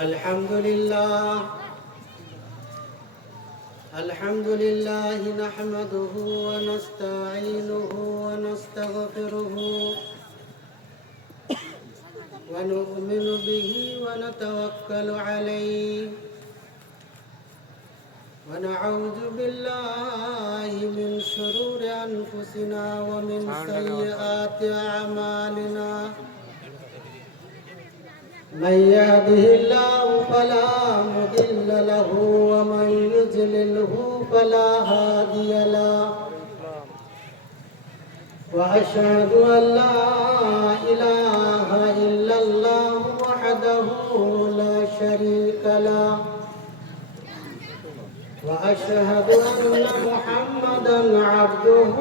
الحمد لله نحمده ونستعينه ونستغفره ونؤمن به ونتوكل عليه ونعوذ بالله من شرور أنفسنا ومن سيئات أعمالنا من يهده الله فلا مضل له ومن يضلله فلا هادي له وأشهد أن لا إله إلا الله وحده لا شريك له وأشهد أن محمدا عبده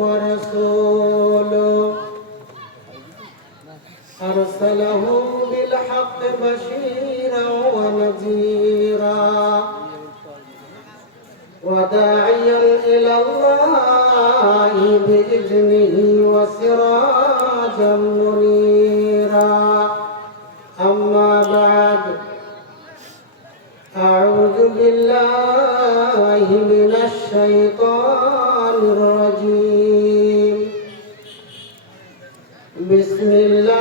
ورسوله أرسله بالحق بشيرا ونذيرا وداعيا إلى الله بإذنه وسراجا منيرا أما بعد أعوذ بالله من الشيطان الرجيم بسم الله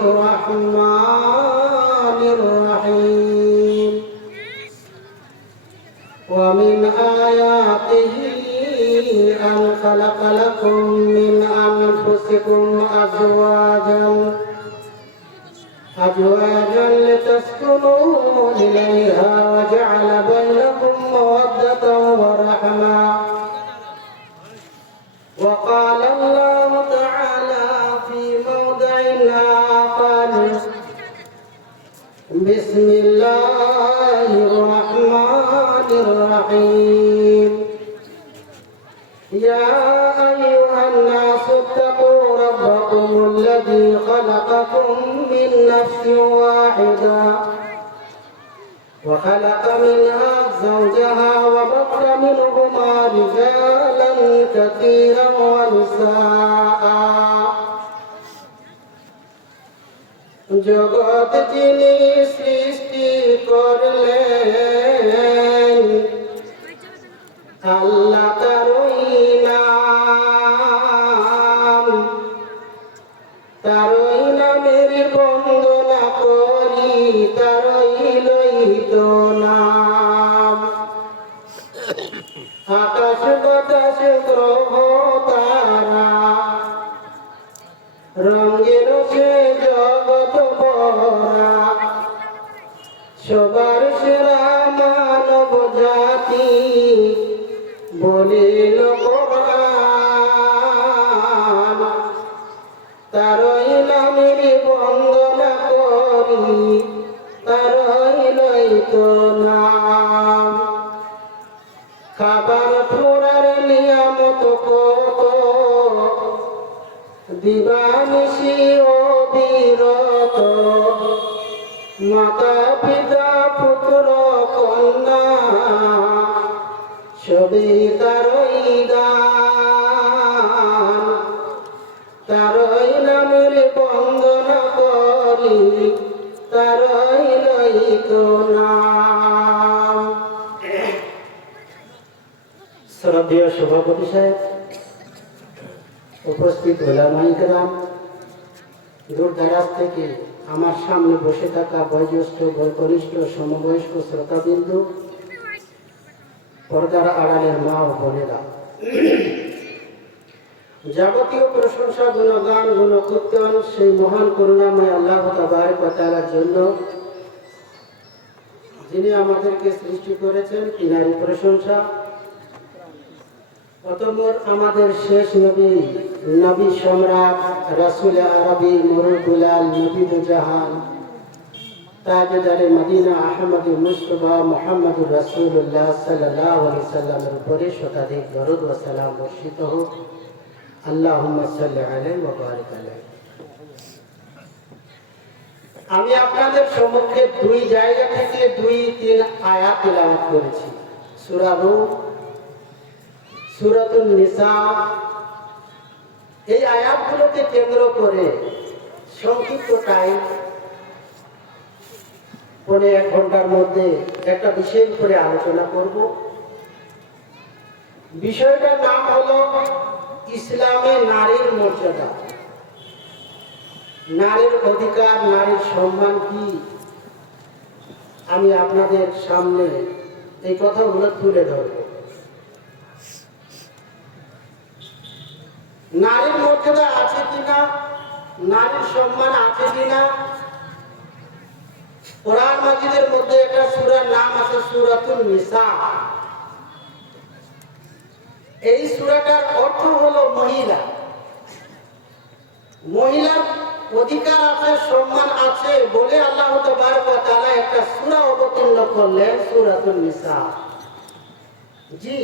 الرحمن الرحيم ومن آياته أن خلق لكم من أنفسكم أزواجا لتسكنوا إليها وجعل بينكم مودة ورحمة وقال الله تعالى في موضع آخر بسم الله الرحمن الرحيم يا أيها الناس اتقوا ربكم الذي خلقكم من نفس واحدة وخلق منها زوجها وبث منهما رجالا كثيرا ونساء জগৎ যিনি সৃষ্টি করলেন আল্লাহ তারই নাম তারই নামের বন্দনা করি তারই লইত নাম আকাশ বাতাস গ্রহ তারা রঙের সে জগৎ ভরা সবার সেরা মানব জাতি বলিল কোরআন তারই নামের বন্দনা করি তারই লইত নাম খাবার ফোরার নিয়ামত কত দিবানিশি অবিরত মাতা পিতা পুত্র কন্যা সবই তারই দান তারই নামের বন্দনা করি তারই লইত নাম। শ্রদ্ধেয় সভাপতি সাহেব, উপস্থিত ওলামায়ে কেরাম, দূর দারাজ থেকে আমার সামনে বসে থাকা বয়োজ্যেষ্ঠ কনিষ্ঠ সমবয়স্ক শ্রোতাবিন্দু, পর্দার আড়ালের মা ও বোনেরা, যাবতীয় প্রশংসা গুণগান গুণকীর্তন সেই মহান করুণাময় আল্লাহ তাবারক ওয়া তাআলার জন্য, যিনি আমাদেরকে সৃষ্টি করেছেন। তিনারই প্রশংসা। অতঃপর আমাদের শেষ নবী, নবী সম্রাট, রাসূল আরবি, মুরুদুল আল, নবী জাহান, তাজদারে মদিনা আহমদ মুস্তাফা মুহাম্মদুর রাসূলুল্লাহ সাল্লাল্লাহু আলাইহি সাল্লামের উপরে শতাধিক দরুদ ও সালাম বর্ষিত হোক। আল্লাহুম্মা সাল্লি আলাইহি ওয়া বারিক আলাইহি। আমি আপনাদের সম্মুখে দুই জায়গা থেকে 2-3 আয়াত তেলাওয়াত করেছি। সূরা রূম, সূরাতুন নিসা এই আয়াতগুলোকে কেন্দ্র করে সংক্ষিপ্ত টাইম পরে 1 ঘন্টার মধ্যে একটা বিষয় করে আলোচনা করব। বিষয়টার নাম হলো ইসলামে নারীর মর্যাদা, নারীর অধিকার, নারীর সম্মান কি। আমি আপনাদের সামনে এই কথাগুলো তুলে ধরব। নারীর মর্যাদা আছে কিনা, নারীর সম্মান আছে কিনা। কোরআন মাজিদের মধ্যে একটা সূরার নাম আছে সূরাতুন নিসা। এই সূরাটার অর্থ হলো মহিলা, মহিলার অধিকার আছে, সম্মান আছে বলে আল্লাহ তাবারক ওয়া তাআলা একটা সূরা অবতীর্ণ করলেন, সূরাতুন নিসা। জি,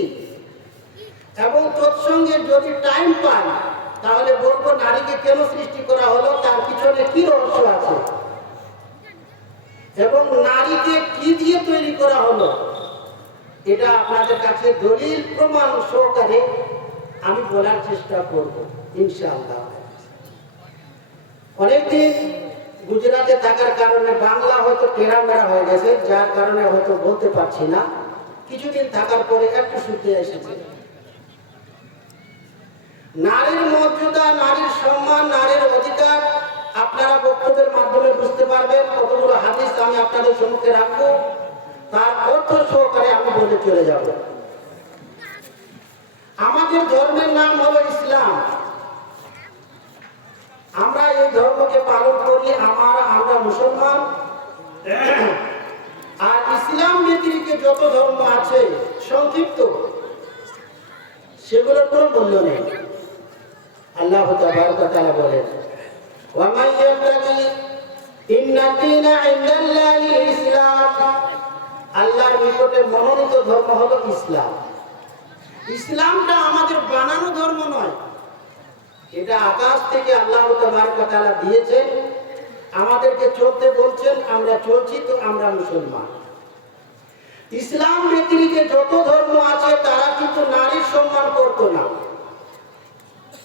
এবং তৎসঙ্গে যদি টাইম পাই তাহলে বলবো নারীকে কেন সৃষ্টি করা হলো, তার পিছনে কি রহস্য আছে, এবং নারীকে কি দিয়ে তৈরি করা হলো, এটা আপনাদের কাছে দলিল প্রমাণ সহকারে আমি বলার চেষ্টা করব ইনশাআল্লাহ। অনেকদিন গুজরাটে থাকার কারণে বাংলা হয়তো টেরামেরা হয়ে গেছে, যার কারণে হয়তো বলতে পারছি না। কিছুদিন থাকার পরে একটু শুনতে এসেছে। নারীর মর্যাদা, নারীর সম্মান, নারীর অধিকার আপনারা বক্তব্যের মাধ্যমে বুঝতে পারবেন। কতগুলো হাদিস আমি আপনাদের সম্মুখে রাখবো, তার অর্থ সহকারে আমি বলে চলে যাব। আমাদের ধর্মের নাম হলো ইসলাম। আমরা এই ধর্মকে পালন করি, আমরা মুসলমান। আর ইসলাম ব্যতিরিক্ত যত ধর্ম আছে সংক্ষিপ্ত, সেগুলোর কোনো মূল্য নেই। আল্লাহ তাবারক ওয়া তাআলা বলেন, ওয়া মান ইয়াবতাগি ইন্না দীনা ইনদাল্লাহিল ইসলাম। আল্লাহর নিকটে মনোনীত ধর্ম হলো ইসলাম। ইসলামটা আমাদের বানানো ধর্ম নয়, এটা আকাশ থেকে আল্লাহ তাবারক ওয়া তাআলা দিয়েছেন, আমাদেরকে চলতে বলছেন, আমরা চলছি, তো আমরা মুসলমান। ইসলাম ব্যতিরিক্ত যত ধর্ম আছে তারা কিন্তু নারীর সম্মান করতো না।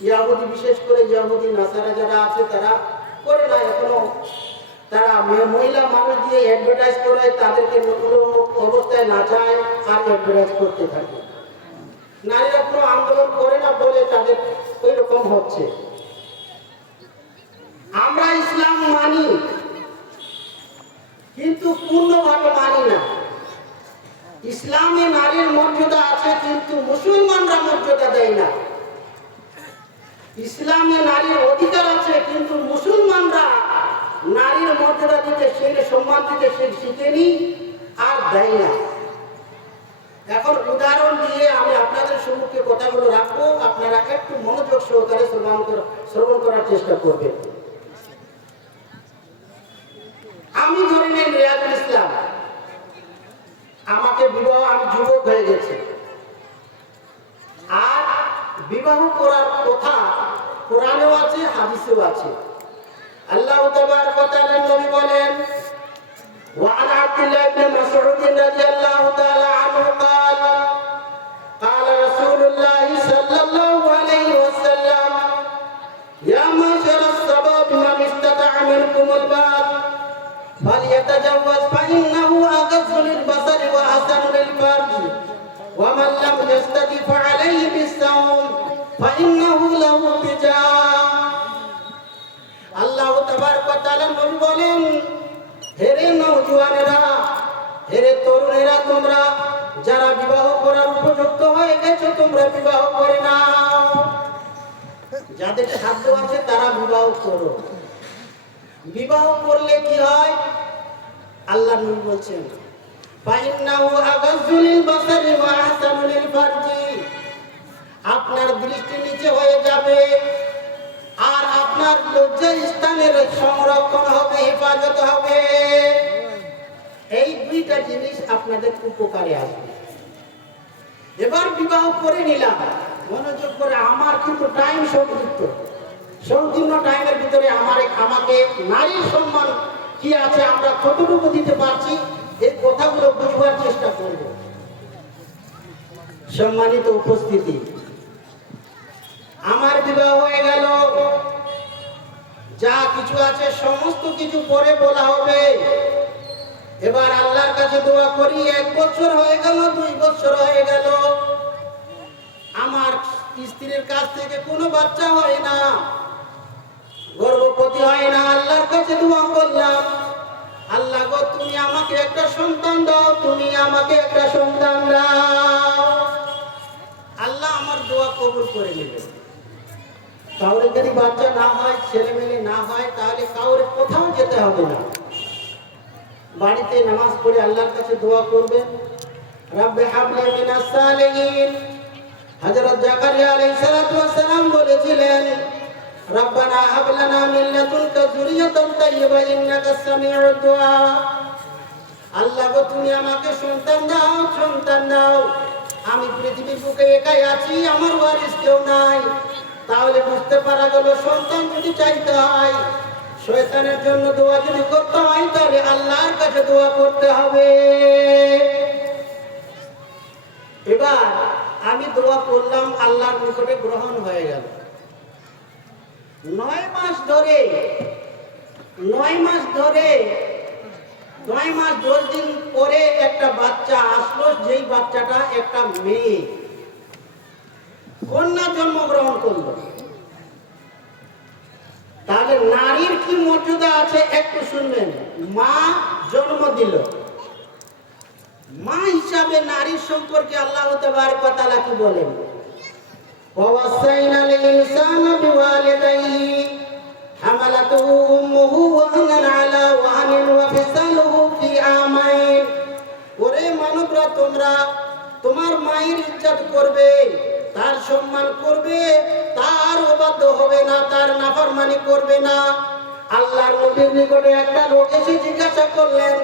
ইহুদি, বিশেষ করে ইহুদি নাসারা যারা আছে তারা করে না এখনো। তারা মহিলা মানুষ দিয়ে অ্যাডভার্টাইজ করে, তাদেরকে অবস্থায় নাচায় আর অ্যাডভার্টাইজ করতে থাকে। নারীরা কোনো আন্দোলন করে না বলে তাদের ওই রকম হচ্ছে। আমরা ইসলাম মানি, কিন্তু পূর্ণভাবে মানি না। ইসলামে নারীর মর্যাদা আছে, কিন্তু মুসলমানরা মর্যাদা দেয় না। ইসলামে নারীর অধিকার আছে, কিন্তু মুসলমানরা নারীর মর্যাদা দিতে শিখে, সম্মান দিতে শিখেনি আর দেয় না। এখন উদাহরণ দিয়ে আমি আপনাদের সম্মুখে কথাগুলো রাখবো, আপনারা একটু মনোযোগ সহকারে শ্রবণ করার চেষ্টা করবেন। আমি ধরে নেন রিয়াজুল ইসলাম, আমাকে বিবাহ, আমি যুবক হয়ে গেছি, আর বিবাহ করার কথা কোরআনেও আছে, হাদিসেও আছে। আল্লাহ তাবারক ওয়া তাআলা নবী বলেন, ওয়া আন আব্দুল্লাহ ইবনে মাসউদ রাদিয়াল্লাহু তাআলা আনহু قال قال رسول الله صلى الله عليه وسلم يا معشر الشباب من استطاع منكم الباء فليتزوج فإنه أغض للبصر وأحسن للفرج ومن لم يستطع فعليه بالصوم فإنه له وجاء। আল্লাহ তাবারক ওয়া তাআলা নবী বলেন, হেরে নওজোয়ানেরা, হেরে তরুণেরা, তোমরা যারা বিবাহ করার উপযুক্ত হয়ে গেছো, তোমরা বিবাহ করে নাও। যাদের সাধ্য আছে তারা বিবাহ করো। বিবাহ করলে কি হয়? আল্লাহ নবী বলছেন, ফাইন্নাহু আগায্যু লিল বাসারি ওয়া আহসানু লিল ফারজি। আপনার দৃষ্টি নিচে হয়ে যাবে, আর আপনার লজ্জার স্থানের সংরক্ষণ হবে, হেফাজত হবে। এই দুইটা জিনিস আপনাদের উপকারে আসবে। এবার বিবাহ করে নিলাম, মনোযোগ করে, আমার কিন্তু টাইম সংকীর্ণ টাইমের ভিতরে আমাকে নারীর সম্মান কি আছে, আমরা কতটুকু দিতে পারছি, এই কথাগুলো বুঝবার চেষ্টা করব। সম্মানিত উপস্থিতি, আমার বিবাহ হয়ে গেল, যা কিছু আছে সমস্ত কিছু পরে বলা হবে। এবার আল্লাহর কাছে দোয়া করি, 1 বছর হয়ে গেল, 2 বছর হয়ে গেল, আমার স্ত্রীর কাছ থেকে কোনো বাচ্চা হয় না, গর্ভবতী হয় না। আল্লাহর কাছে দোয়া করলাম, আল্লাহ গো তুমি আমাকে একটা সন্তান দাও, তুমি আমাকে একটা সন্তান দাও। আল্লাহ আমার দোয়া কবুল করে নেবেন। কাউরে যদি বাচ্চা না হয়, ছেলে মেয়ে না হয়, তাহলে কাউরে কোথাও যেতে হবে না, বাড়িতে নামাজ পড়ে আল্লাহর কাছে দোয়া করবেন, রাব্বি হাবলি মিনাস সালিহিন। হযরত জাকারিয়া আলাইহিস সালাতু ওয়াস সালাম বলেছিলেন, রব্বানা হাব লানা মিন লাদুনকা যুররিয়াতান তাইয়্যিবা ইন্নাকাস সামিউদ দুআ। আল্লাহ গো তুমি আমাকে সন্তান দাও, সন্তান দাও। আমি পৃথিবীর বুকে একাই আছি, আমার ওয়ারিস কেউ নাই। তাহলে বুঝতে পারা গেল, সন্তান যদি চাইতে হয়, শয়তানের জন্য দোয়া যদি করতে হয়, তাহলে আল্লাহর কাছে দোয়া করতে হবে। এবার আমি দোয়া করলাম, আল্লাহর নিকটে গ্রহণ হয়ে গেল। 9 মাস ধরে 9 মাস 10 দিন পরে একটা বাচ্চা আসলো, যেই বাচ্চাটা একটা মেয়ে, কন্যা জন্মগ্রহণ করলো। তাহলে নারীর কি মর্যাদা আছে একটু শুনবেন। মা জন্ম দিল, মা হিসাবে নারীর সম্পর্কে আল্লাহ তাবারক ওয়া তাআলা কি বলেন, ওয়াসাইনাল ইনসানা বিওয়ালিদাইহি হামালাতুহু উম্মুহু ওয়াহানান আলা ওয়াহানিন ওয়া ফিসালুহু ফি আমাইন। ওরে মানবরা, তোমরা তোমার মায়ের ইজ্জত করবে, তার সম্মান করবে, তার অবাধ্য হবে না, তার নাফরমানি করবে না। আল্লাহর নবীর নিকটে একটা লোক এসে জিজ্ঞাসা করলেন,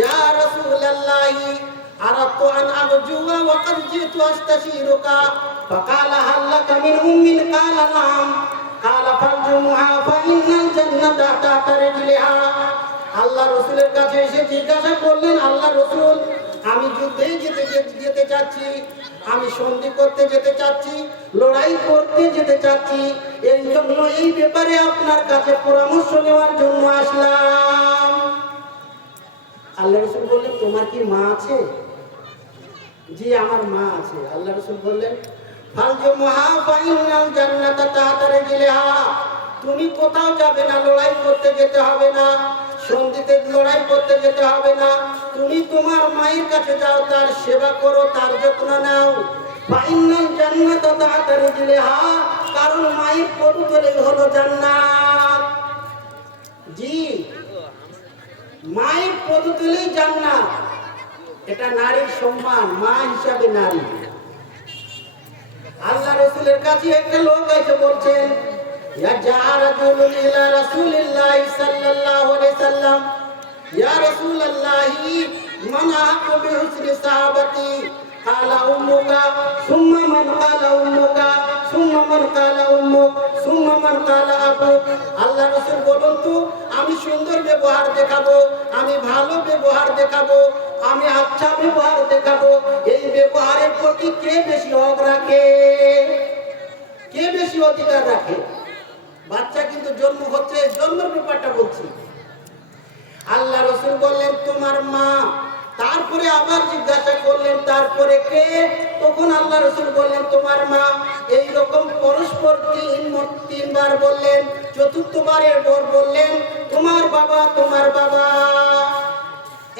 ইয়া রাসূলুল্লাহি আরাদতু আন আরজুয়া ওয়া ক্বাদ জিতু আস্তাশীরুকা ফাকালা হাল লাকা মিন উম্মিন কালা নাম কালা ফারজুমুহা ফাইন্নাল জান্নাতা তাহতা রিজলিহা। আল্লাহ রাসূলের কাছে এসে জিজ্ঞাসা করলেন, আল্লাহ রাসূল, আমি যুদ্ধে যেতে চাচ্ছি, আমি সন্ধি করতে যেতে চাচ্ছি, লড়াই করতে যেতে চাচ্ছি, এই জন্য এই ব্যাপারে আপনার কাছে পরামর্শ নেওয়ার জন্য আসলাম। আল্লাহ রাসূল বললেন, তোমার কি মা আছে? জি, আমার মা আছে। আল্লাহ রাসূল বললেন, ফালজুমুহা ফাইন্নাল জান্নাতা তাহতা রিজলিহা। তুমি কোথাও যাবে না, লড়াই করতে যেতে হবে না, সন্ধিতে লড়াই করতে যেতে হবে না, তুমি তোমার মায়ের কাছে যাও, তার সেবা করো, তার যত্ন নাও। ফাইনাল জান্নাত তাহতা রিজলিহা, কারণ মায়ের পদতলেই হলো জান্নাত। জি, মায়ের পদতলেই জান্নাত। এটা নারীর সম্মান, মা হিসাবে নারী। আল্লাহ রাসূলের কাছে একটা লোক এসে বলছেন, ইয়া জারাজুল ইলা রাসূলিল্লাহ সাল্লাল্লাহু আলাইহি সাল্লাম, ইয়া রাসূলুল্লাহি মান আহাqqu বিহুসনি সাহাবাতি কালা উম্মুকা সুম্মা মান কালা উম্মুকা সুম্মা মান কালা উম্মুক সুম্মা মান কালা আবুক। আল্লাহ রাসূল বলুন তো, আমি সুন্দর ব্যবহার দেখাবো, আমি ভালো ব্যবহার দেখাবো, আমি আচ্ছা ব্যবহার দেখাবো, এই ব্যবহারের প্রতি কে বেশি হক রাখে, কে বেশি অধিকার রাখে? বাচ্চা কিন্তু জন্ম হচ্ছে, জন্মের ব্যাপারটা বলছি। আল্লাহ রাসূল বললেন, তোমার মা। তারপরে আবার জিজ্ঞাসা করলেন, তারপরে কে? তখন আল্লাহ রাসূল বললেন, তোমার মা। এই রকম পরস্পর তিনবার বললেন। চতুর্থবারের পর বললেন, তোমার বাবা, তোমার বাবা।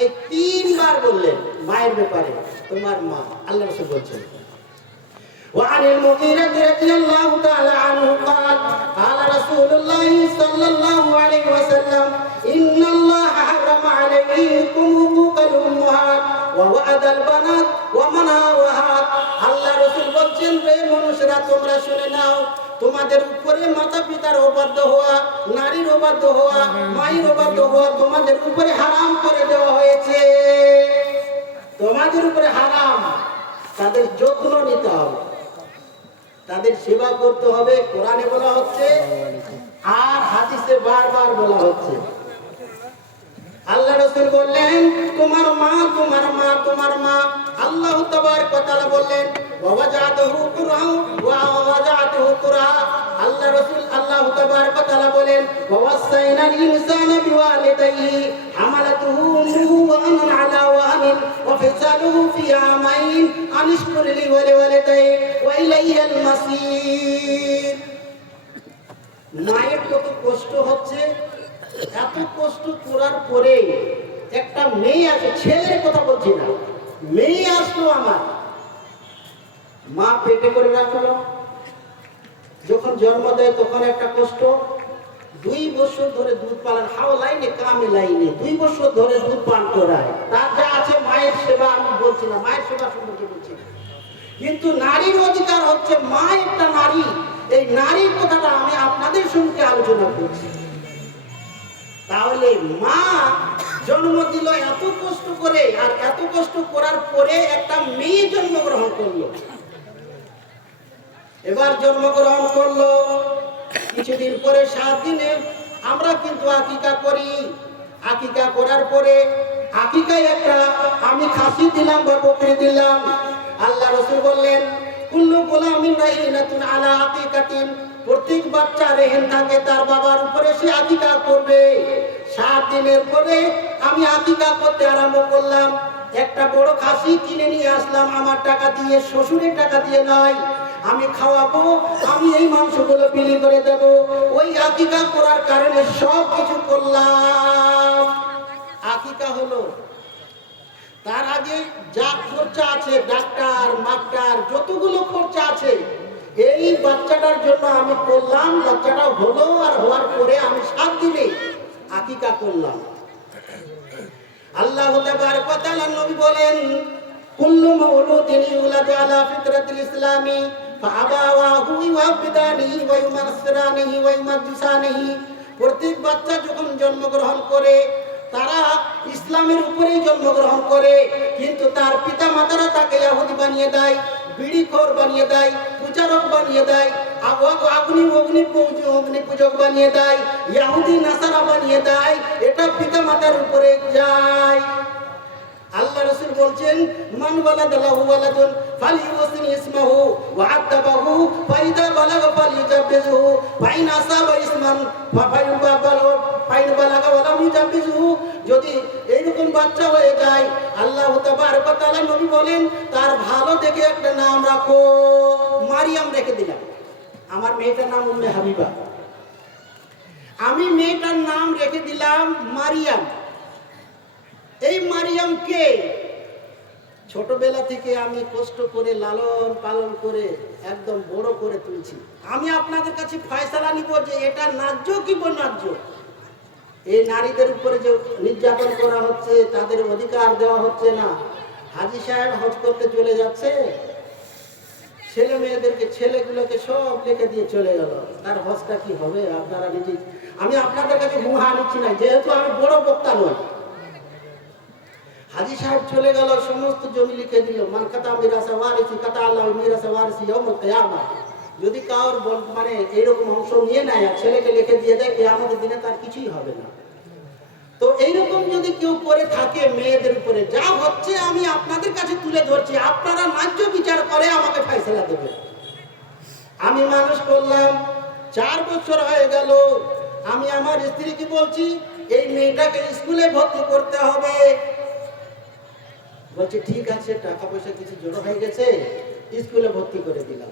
এই 3বার বললেন মায়ের ব্যাপারে, তোমার মা। আল্লাহ রাসূল বলছেন, وعن المغيرة رضي الله تعالى عنه قال قال رسول الله صلى الله عليه وسلم إن الله حرم عليكم حقوق الأمهات ووعد البنات ومنع وهات। আল্লাহ রাসূল বলছেন, হে মানুষরা, তোমরা শুনে নাও, তোমাদের উপরে মাতা পিতার অবাধ্য হওয়া, নারীর অবাধ্য হওয়া, মায়ের অবাধ্য হওয়া তোমাদের উপরে হারাম করে দেওয়া হয়েছে। তোমাদের উপরে হারাম। তাদের যত্ন নিতে হবে, তাদের সেবা করতে হবে। কোরআনে বলা হচ্ছে আর হাদিসে বারবার বলা হচ্ছে। আল্লাহ রাসূল বললেন, তোমার মা, তোমার মা, তোমার মা। আল্লাহ তাবারক ওয়া তাআলা বললেন, ওয়াজাতুহু কুরহা ওয়া ওয়াজাতুহু কুরহা। আল্লাহ রাসূল আল্লাহ তাবারক ওয়া তাআলা বলেন ওয়াসাইনাল ইনসানা বিওয়ালিদাইহি হামালাতুহু উম্মুহু ওয়াহানান আলা ওয়াহানিন ওয়া ফিসালুহু ফি আমাইন আনিশকুর লি ওয়া লিওয়ালিদাইহি ওয়া ইলাইয়াল মাসির। মায়ের কত কষ্ট হচ্ছে, এত কষ্ট করার পরে একটা মেয়ে আছে, ছেলের কথা বলছি না, মেয়ে আসলো আমার, মা পেটে করে রাখলো, যখন জন্ম দেয় তখন একটা কষ্ট, 2 বছর ধরে দুধ পালন, হাও লাইনে কামে লাইনে 2 বছর ধরে দুধ পান করায়, তার যা আছে মায়ের সেবা, আমি বলছি না মায়ের সেবা সম্পর্কে বলছি না, কিন্তু নারীর অধিকার হচ্ছে, মা একটা নারী, এই নারীর কথাটা আমি আপনাদের সঙ্গে আলোচনা করছি। তাহলে মা জন্ম দিল এত কষ্ট করে, আর এত কষ্ট করার পরে একটা মেয়ে জন্মগ্রহণ করলো। এবার জন্মগ্রহণ করলো, কিছুদিন পরে 7 দিনে আমরা কিন্তু আকিকা করি। আকিকা করার পরে আকিকায় একটা আমি খাসি দিলাম বা বকরি দিলাম। আল্লাহ রাসূল বললেন কুল্লু গোলামিন রাহিনাতুন আলা আকিকাতিন, প্রত্যেক বাচ্চা রেহেন থাকে তার বাবার উপরে, সে আকিকা করবে। 7 দিনের পরে আমি আকিকা করতে আরম্ভ করলাম। একটা বড় খাসি কিনে নিয়ে আসলাম আমার টাকা দিয়ে, শ্বশুরের টাকা দিয়ে নয়। আমি খাওয়াবো, আমি এই মাংসগুলো বিলি করে দেব। ওই আকিকা করার কারণে সব কিছু করলাম। আকিকা হলো, তার আগে যা খরচা আছে, ডাক্তার মাস্টার যতগুলো খরচা আছে, এই বাচ্চাটার জন্য আমি করলাম। বাচ্চাটা হলো, আর হওয়ার পরে আমি 7 দিনে আকিকা করলাম। আল্লাহ তাবারক ওয়া তাআলা নবী বলেন কুল্লু মাউলুদিন ইউলাদু আলা ফিতরাতিল ইসলামি ফাআবাওয়াহু ইউহাবিদানিহি ওয়া ইউনাসসিরানিহি ওয়া ইউমাজ্জিসানিহি। প্রত্যেক বাচ্চা যখন জন্মগ্রহণ করে তারা ইসলামের উপরেই জন্মগ্রহণ করে, কিন্তু তার পিতা মাতারা তাকে ইহুদি বানিয়ে দেয়, বিড়িখোর বানিয়ে দেয়, পূজারক বানিয়ে দেয়, অগ্নি পূজক বানিয়ে দেয়, ইহুদি নাসারা বানিয়ে দেয়। এটা পিতা মাতার উপরে যায়। আল্লাহ রাসূল বলছেন মান ওয়ালাদাহু ওয়ালাদুন ফালিউসিন ইসমাহু ওয়া আদাবাহু ফাইদা বালাগা ফালিজাবিজহু ফাইন আসাবা ইসমান ফাইন বালাগা ওয়া লাম ইজাবিজহু। যদি এইরকম বাচ্চা হয়ে যায়, আল্লাহ তাবারক ওয়া তাআলা নবী বলেন তার ভালো দেখে একটা নাম রাখো। মারিয়াম রেখে দিলাম। আমার মেয়েটার নাম উম্মে হাবিবা, আমি মেয়েটার নাম রেখে দিলাম মারিয়াম। এই মারিয়ামকে ছোটবেলা থেকে আমি কষ্ট করে লালন পালন করে একদম বড় করে তুলছি। আমি আপনাদের কাছে ফয়সালা নিব যে এটা ন্যায্য কি বন্যায্য। এই নারীদের উপরে যে নির্যাতন করা হচ্ছে, তাদের অধিকার দেওয়া হচ্ছে না। হাজী সাহেব হজ করতে চলে যাচ্ছে, ছেলে মেয়েদেরকে, ছেলেগুলোকে সব লিখে দিয়ে চলে গেল, তার হজটা কি হবে? আপনারা নিজে, আমি আপনাদের কাছে মুহা নিচ্ছি না, যেহেতু আমি বড় বক্তা নয়। হাজী সাহেব চলে গেল, সমস্ত জমি লিখে দিল। মান কাতা মিরাসা ওয়ারিসি কাতা আল্লাহু মিরাসা ওয়ারিসি ইয়াউমুল কিয়ামাহ। যদি কাউর মানে এইরকম অংশ নিয়ে নেয় আর ছেলেকে লিখে দিয়ে দেয়, কিয়ামতের দিনে তার কিছুই হবে না। তো এইরকম যদি কেউ করে থাকে মেয়েদের উপরে, যা হচ্ছে আমি আপনাদের কাছে তুলে ধরছি, আপনারা ন্যায্য বিচার করে আমাকে ফয়সালা দেবেন। আমি মানুষ করলাম, 4 বছর হয়ে গেল। আমি আমার স্ত্রীকে বলছি এই মেয়েটাকে স্কুলে ভর্তি করতে হবে। বলছে ঠিক আছে, টাকা পয়সা কিছু জড়ো হয়ে গেছে, স্কুলে ভর্তি করে দিলাম।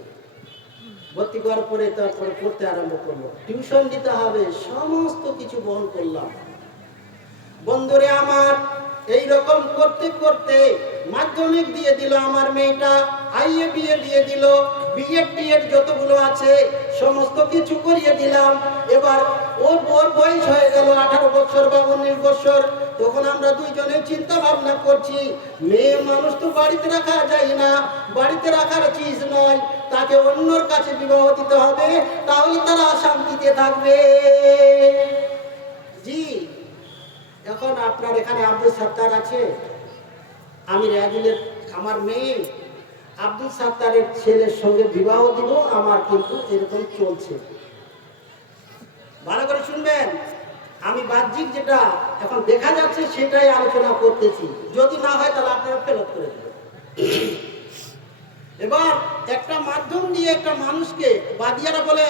ভর্তি করার পরে তারপরে পড়তে আরম্ভ করলো, টিউশন দিতে হবে, সমস্ত কিছু বহন করলাম। বন্ধুরে আমার, এই রকম করতে করতে মাধ্যমিক দিয়ে দিল আমার মেয়েটা, আইএ বিএ দিয়ে দিল, বিএড টিএড যতগুলো আছে সমস্ত কিছু করিয়ে দিলাম। এবার ওর বয়স হয়ে গেল 18 বছর বা 19 বছর। তখন আমরা দুইজনে চিন্তা ভাবনা করছি, মেয়ে মানুষ তো বাড়িতে রাখা যায় না, বাড়িতে রাখার চিজ নয়, তাকে অন্যর কাছে বিবাহ দিতে হবে, তাহলে তারা শান্তিতে থাকবে। জি, এখন আপনার এখানে আব্দুল সাত্তার আছে, আমি রাজুলের, আমার মেয়ে আব্দুল সাত্তারের ছেলের সঙ্গে বিবাহ দিব, আমার কিন্তু এরকম চলছে। ভালো করে শুনবেন, আমি বাহ্যিক যেটা এখন দেখা যাচ্ছে সেটাই আলোচনা করতেছি, যদি না হয় তাহলে আপনারা ফেরত করে দেবেন। এবার একটা মাধ্যম দিয়ে একটা মানুষকে, বাদিয়ারা বলে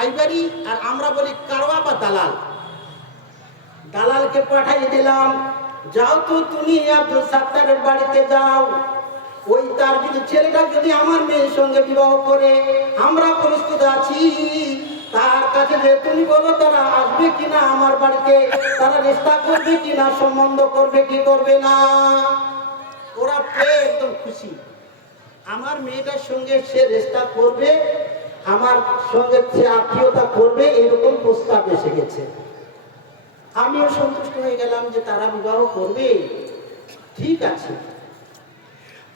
আইবারি আর আমরা বলি কারওয়া বা দালাল, দালালকে পাঠিয়ে দিলাম, যাও তো তুমি আব্দুল সাত্তারের বাড়িতে যাও, ওই তার যদি ছেলেটা যদি আমার মেয়ের সঙ্গে বিবাহ করে আমরা প্রস্তুত আছি, তার কাছে যে তুমি বলো তারা আসবে কিনা আমার বাড়িতে, তারা রিশতা করবে কিনা, সম্বন্ধ করবে কি করবে না। ওরা পেয়ে একদম খুশি, আমার মেয়েটার সঙ্গে সে রিশতা করবে, আমার সঙ্গে সে আত্মীয়তা করবে, এরকম প্রস্তাব এসে গেছে। আমিও সন্তুষ্ট হয়ে গেলাম যে তারা বিবাহ করবে, ঠিক আছে।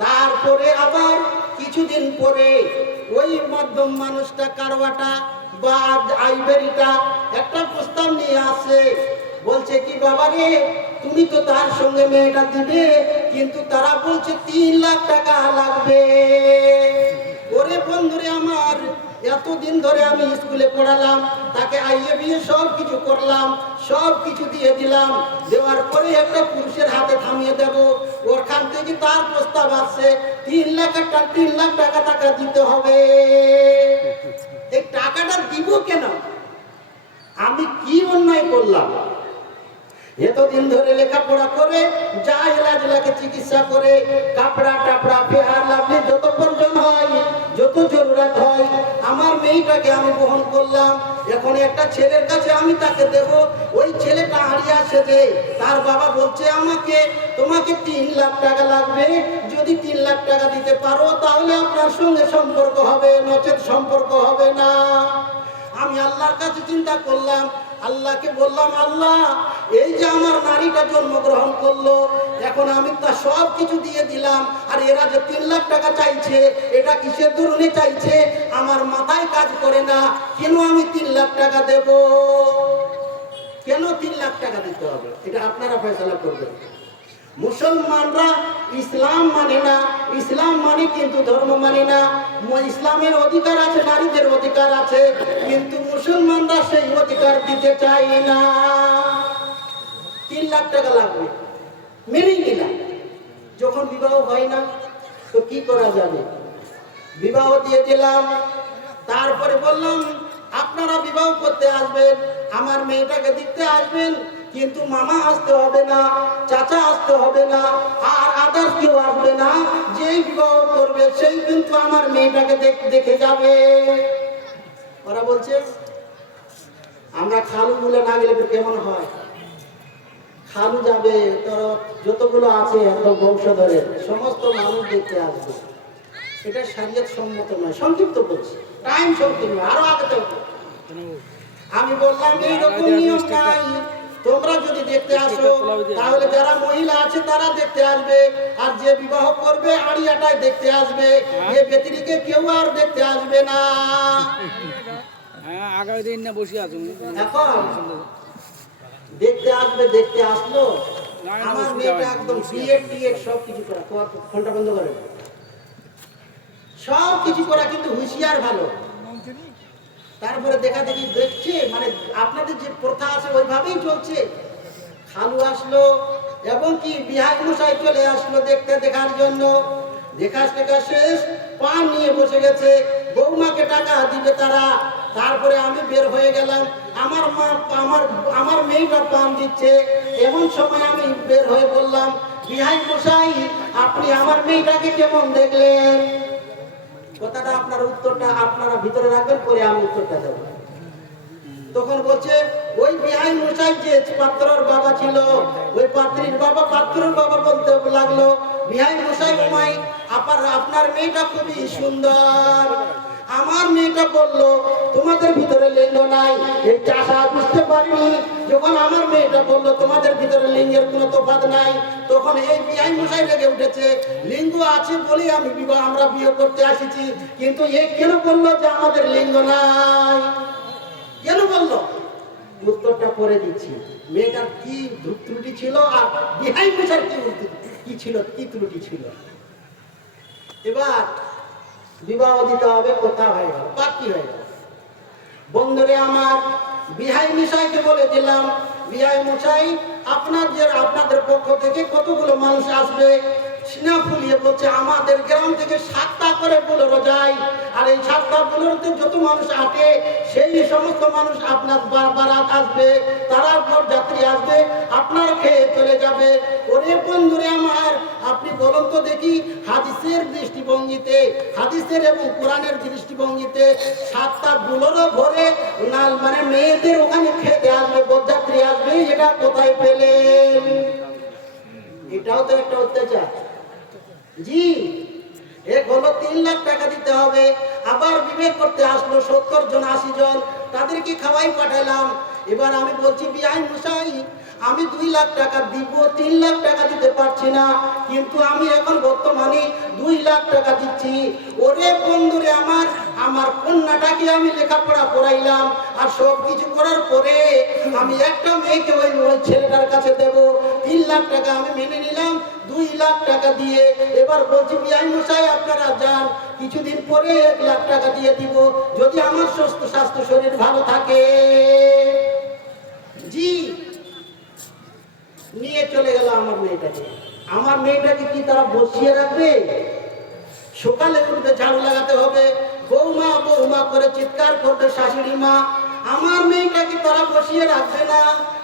তারপরে আবার কিছুদিন পরে ওই মধ্যম মানুষটা, কারওয়াটা বা আইবেরিটা একটা প্রস্তাব নিয়ে আসে, বলছে কি বাবা রে, তুমি তো তার সঙ্গে মেয়েটা দিবে, কিন্তু তারা বলছে 3 লাখ টাকা লাগবে। ওরে বন্ধুরে আমার, এতদিন ধরে আমি স্কুলে পড়ালাম, তাকে আইয়ে বিয়ে সব কিছু করলাম, সব কিছু দিয়ে দিলাম, দেওয়ার পরে একটা পুরুষের হাতে থামিয়ে দেব, ওখান থেকে তার প্রস্তাব আসছে 3 লাখ টাকা দিতে হবে। এই টাকাটা দিব কেন? আমি কি অন্যায় করলাম? এতদিন ধরে লেখাপড়া করে, যা এলাজলাকে চিকিৎসা করে, কাপড়া টাপড়া ফেয়ার লাভলি যত প্রয়োজন হয়, যত জরুরত হয়, আমার মেয়েটাকে আমি বহন করলাম। এখন একটা ছেলের কাছে আমি তাকে দেব, ওই ছেলেটা হারিয়ে আসে, তার বাবা বলছে আমাকে, তোমাকে 3 লাখ টাকা লাগবে, যদি 3 লাখ টাকা দিতে পারো তাহলে আপনার সঙ্গে সম্পর্ক হবে, নচেত সম্পর্ক হবে না। আমি আল্লাহর কাছে চিন্তা করলাম, আল্লাহকে বললাম, আল্লাহ এই যে আমার নারীটা জন্মগ্রহণ করলো, এখন আমি তা সব কিছু দিয়ে দিলাম, আর এরা যে 3 লাখ টাকা চাইছে, এটা কিসের দরুনে চাইছে আমার মাথায় কাজ করে না। কেন আমি 3 লাখ টাকা দেব? কেন 3 লাখ টাকা দিতে হবে? এটা আপনারা ফয়সালা করবেন। মুসলমানরা ইসলাম মানে না, ইসলাম মানে কিন্তু ধর্ম মানে না। ইসলামের অধিকার আছে, নারীদের অধিকার আছে, কিন্তু মুসলমানরা সেই অধিকার দিতে চায় না। 3 লাখ টাকা লাগবে, মেনেই নিলাম। যখন বিবাহ হয় না তো কি করা যাবে, বিবাহ দিয়ে দিলাম। তারপরে বললাম আপনারা বিবাহ করতে আসবেন, আমার মেয়েটাকে দেখতে আসবেন, কিন্তু মামা আসতে হবে না, চাচা আসতে হবে না, আর আদার্স কেউ আসবে না, যেই বিবাহ করবে সেই কিন্তু আমার মেয়েটাকে দেখে যাবে। ওরা বলছে আমরা খালু বলে না গেলে কেমন হয়? খালু যাবে, তো যতগুলো আছে একদম বংশধরের সমস্ত মানুষ দেখতে আসবে। এটা শরীয়ত সম্মত নয়, সংক্ষিপ্ত বলছি, টাইম সংক্ষিপ্ত, আরো আগে তো। আমি বললাম এইরকম নিয়ম নাই, তোমরা যদি দেখতে আসো তাহলে যারা মহিলা আছে তারা দেখতে আসবে, আর যে বিবাহ করবে আড়িয়াটাই দেখতে আসবে, এ ব্যতিরিকে কেউ আর দেখতে আসবে না। আগামী দিন না বসে আছো এখন দেখতে আসবে, দেখতে আসলো, আমার মেয়েটা একদম বিএড টিএড সব কিছু করা, ফোনটা বন্ধ করে, সব কিছু করা, কিন্তু হুঁশিয়ার ভালো। তারপরে দেখা দেখি দেখছে, মানে আপনাদের যে প্রথা আছে ওইভাবেই চলছে। খালু আসলো এবং কি বিহার মশাই চলে আসলো দেখার জন্য। দেখা শেষ, পান নিয়ে বসে গেছে, বৌমাকে টাকা দিবে তারা। তারপরে আমি বের হয়ে গেলাম, আমার মা আমার মেয়েটা পান দিচ্ছে। এমন সময় আমি বের হয়ে বললাম, বিহাই মশাই আপনি আমার মেয়েটাকে কেমন দেখলেন? কথাটা আপনার উত্তরটা আপনারা ভিতরে রাখবেন, পরে আমি উত্তরটা দেব। তখন বলছে ওই বিহাই মশাই যে পাত্রর বাবা ছিল, ওই পাত্রীর বাবা বলতে লাগলো, বিহাই মশাই ঘুমাই আপনার মেয়েটা খুবই সুন্দর। আমার মেয়েটা বলল তোমাদের ভিতরে লিঙ্গ নাই। এই চাষা বুঝতে পারিনি, যখন আমার মেয়েটা বলল তোমাদের ভিতরে লিঙ্গের কোনো তফাৎ নাই, তখন এই বিহাই মশাই রেগে উঠেছে, লিঙ্গ আছে বলে আমরা বিয়ে করতে আসিছি, কিন্তু এ কেন বললো যে আমাদের লিঙ্গ নাই? কেন বললো? উত্তরটা পরে দিচ্ছি। মেয়েটার কি ত্রুটি ছিল আর বিহাই মশাই কি ছিল, কি ত্রুটি ছিল। এবার বিবাহ দিতে হবে, কথা হয়ে গেল, বাকি হয়ে গেল। বন্ধুরে আমার, বিহাই মশাইকে বলে দিলাম, বিহাই মশাই আপনাদের পক্ষ থেকে কতগুলো মানুষ আসবে, সিনা ফুলিয়ে বলছে আমাদের গ্রাম থেকে 7টা করে বোলেরো যায়, আর এই 7টা বোলেরোতে যত মানুষ আটে সেই সমস্ত মানুষ আপনার বারাত আসবে, তারা যাত্রী আসবে, আপনার খেয়ে চলে যাবে। ওরে বন্ধুরে আমার, আপনি বলুন তো দেখি, হাদিসের দৃষ্টিভঙ্গিতে, হাদিসের এবং কোরআনের দৃষ্টিভঙ্গিতে 7টা বোলেরো ভরে না মানে মেয়েদের ওখানে খেতে আসবে, বরযাত্রী আসবে, এটা কোথায় পেলেন? এটাও তো একটা অত্যাচার। জি, এক হলো 3 লাখ টাকা দিতে হবে, আবার বিবেক করতে আসলো 70 জন 80 জন, তাদেরকে খাওয়াই পাঠাইলাম। এবার আমি বলছি বিআইন মশাই, আমি 2 লাখ টাকা দিব, 3 লাখ টাকা দিতে পারছি না, কিন্তু আমি এখন বর্তমানে 2 লাখ টাকা দিচ্ছি। ওরে বন্ধুরে আমার, আমার কন্যাটাকে আমি লেখাপড়া পড়াইলাম, আর সব কিছু করার পরে আমি একটা মেয়েকে ওই ছেলেটার কাছে দেব, 3 লাখ টাকা আমি মেনে নিলাম, 2 লাখ টাকা দিয়ে এবার বলছি বিআইন মশাই আপনারা যান, কিছুদিন পরে 1 লাখ টাকা দিয়ে দিব, যদি আমার স্বাস্থ্য শরীর ভালো থাকে। জি, নিয়ে চলে গেল আমার মেয়েটাকে। আমার মেয়েটাকে কি তারা বসিয়ে রাখবে? সকালে উঠবে, ঝাড়ু লাগাতে হবে, বৌমা বৌমা করে চিৎকার করবে শাশুড়ি মা। আমার মেয়েটাকে তারা বসিয়ে রাখবে না,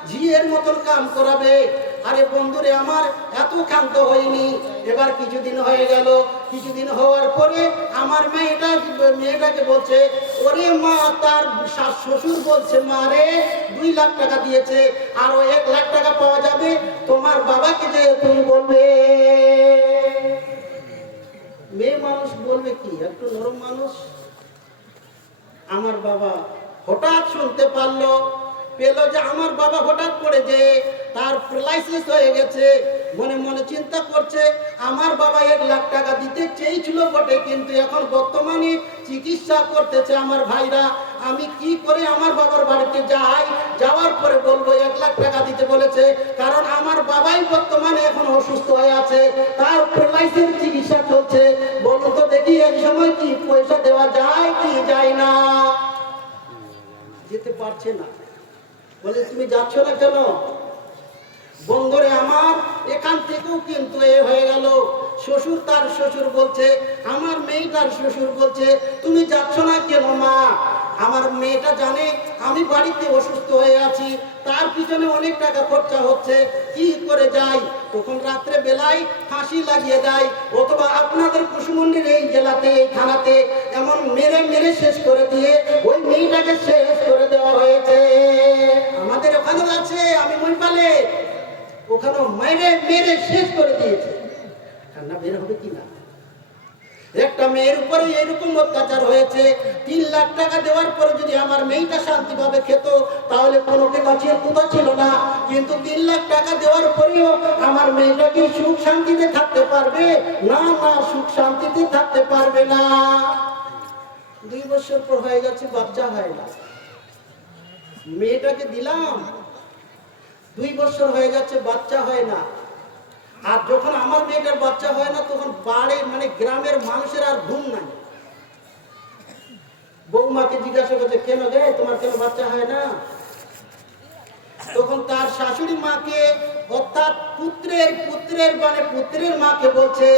ঝিয়ের মতন কাম করাবে। আরে বন্ধুরে আমার, এত ক্ষান্ত হয়নি। এবার কিছুদিন হয়ে গেল, কিছুদিন হওয়ার পরে আমার মেয়েটাকে বলছে, ওরে মা, তার শ্বশুর বলছে মা রে 2 লাখ টাকা দিয়েছে, আরো 1 লাখ টাকা পাওয়া যাবে, তোমার বাবাকে যে তুমি বলবে। মেয়ে মানুষ বলবে কি, একটু নরম মানুষ। আমার বাবা হঠাৎ শুনতে পেল যে আমার বাবা হঠাৎ করে যে তার প্যারালাইসিস হয়ে গেছে, মনে মনে চিন্তা করছে আমার বাবা 1 লাখ টাকা দিতে চেয়েছিল বটে, কিন্তু এখন বর্তমানে চিকিৎসা করতেছে আমার ভাইরা, আমি কি করে আমার বাবার বাড়িতে যাই, যাওয়ার পরে বলবো 1 লাখ টাকা দিতে বলেছে, কারণ আমার বাবাই বর্তমানে এখন অসুস্থ হয়ে আছে, তার প্যারালাইসিস চিকিৎসা চলছে। বলুন তো দেখি এই সময় কি পয়সা দেওয়া যায় কি যায় না? যেতে পারছে না। বলে তুমি যাচ্ছ না কেন? বন্ধুরে আমার, এখান থেকেও কিন্তু এ হয়ে গেল, শ্বশুর তার শ্বশুর বলছে, আমার মেয়েটার শ্বশুর বলছে তুমি যাচ্ছ না কেন মা? আমার মেয়েটা জানে আমি বাড়িতে অসুস্থ হয়ে আছি, তার পিছনে অনেক টাকা খরচা হচ্ছে, কি করে যাই? তখন রাত্রে বেলায় ফাঁসি লাগিয়ে দেয়, অথবা আপনাদের কুশমন্ডির এই জেলাতে, এই থানাতে এমন মেরে মেরে শেষ করে দিয়ে ওই মেয়েটাকে শেষ করে দেওয়া হয়েছে। আমাদের ওখানেও আছে, আমি মহিপালে, ওখানেও মেরে মেরে শেষ করে দিয়েছে। কান্না বের হবে কিনা? একটা মেয়ের উপরে এরকম অত্যাচার হয়েছে, 3 লাখ টাকা দেওয়ার পরে যদি আমার মেয়েটা শান্তিভাবে খেত তাহলে কোনো কাছে কোথা ছিল না, কিন্তু 3 লাখ টাকা দেওয়ার পরেও আমার মেয়েটা কি সুখ শান্তিতে থাকতে পারবে? না না, সুখ শান্তিতে থাকতে পারবে না। 2 বছর পর হয়ে যাচ্ছে, বাচ্চা হয় না। মেয়েটাকে দিলাম, 2 বছর হয়ে যাচ্ছে, বাচ্চা হয় না। আর যখন আমার মেয়েটার বাচ্চা হয় না, তখন বাড়ির মানে গ্রামের মানুষের আর ঘুম নাই। বৌমাকে জিজ্ঞাসা করছে, কেন গে তোমার কেন বাচ্চা হয় না? তখন তার শাশুড়ি মাকে, অর্থাৎ পুত্রের মাকে বলছে,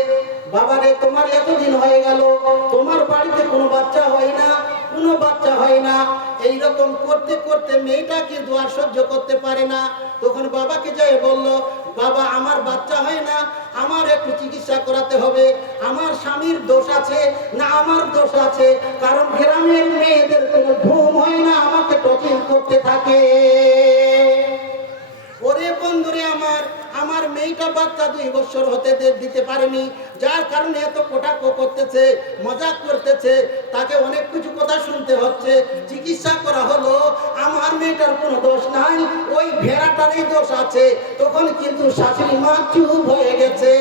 বাবা রে, তোমার এতদিন হয়ে গেল, তোমার বাড়িতে কোনো বাচ্চা হয় না, কোনো বাচ্চা হয় না। এইরকম করতে করতে মেয়েটা কিন্তু আর সহ্য করতে পারে না। তখন বাবাকে যাই বলল, বাবা আমার বাচ্চা হয় না, আমার একটু চিকিৎসা করাতে হবে, আমার স্বামীর দোষ আছে না আমার দোষ আছে? কারণ গ্রামের মেয়েদের কোনো ঘুম হয় না, আমাকে টচিং করতে থাকে। ওরে বন্ধুরে আমার, আমার মেয়েটা বাচ্চা 2 বছর হতে দিতে পারেনি, যার কারণে এত কটাক্ষ করতেছে, মজাক করতেছে, তাকে অনেক কিছু কথা শুনতে হচ্ছে। চিকিৎসা করা হলো, আমার মেয়েটার কোনো দোষ নাই, ওই ভেড়াটারই দোষ আছে। তখন কিন্তু শাশুড়ি মা চুপ হয়ে গেছে।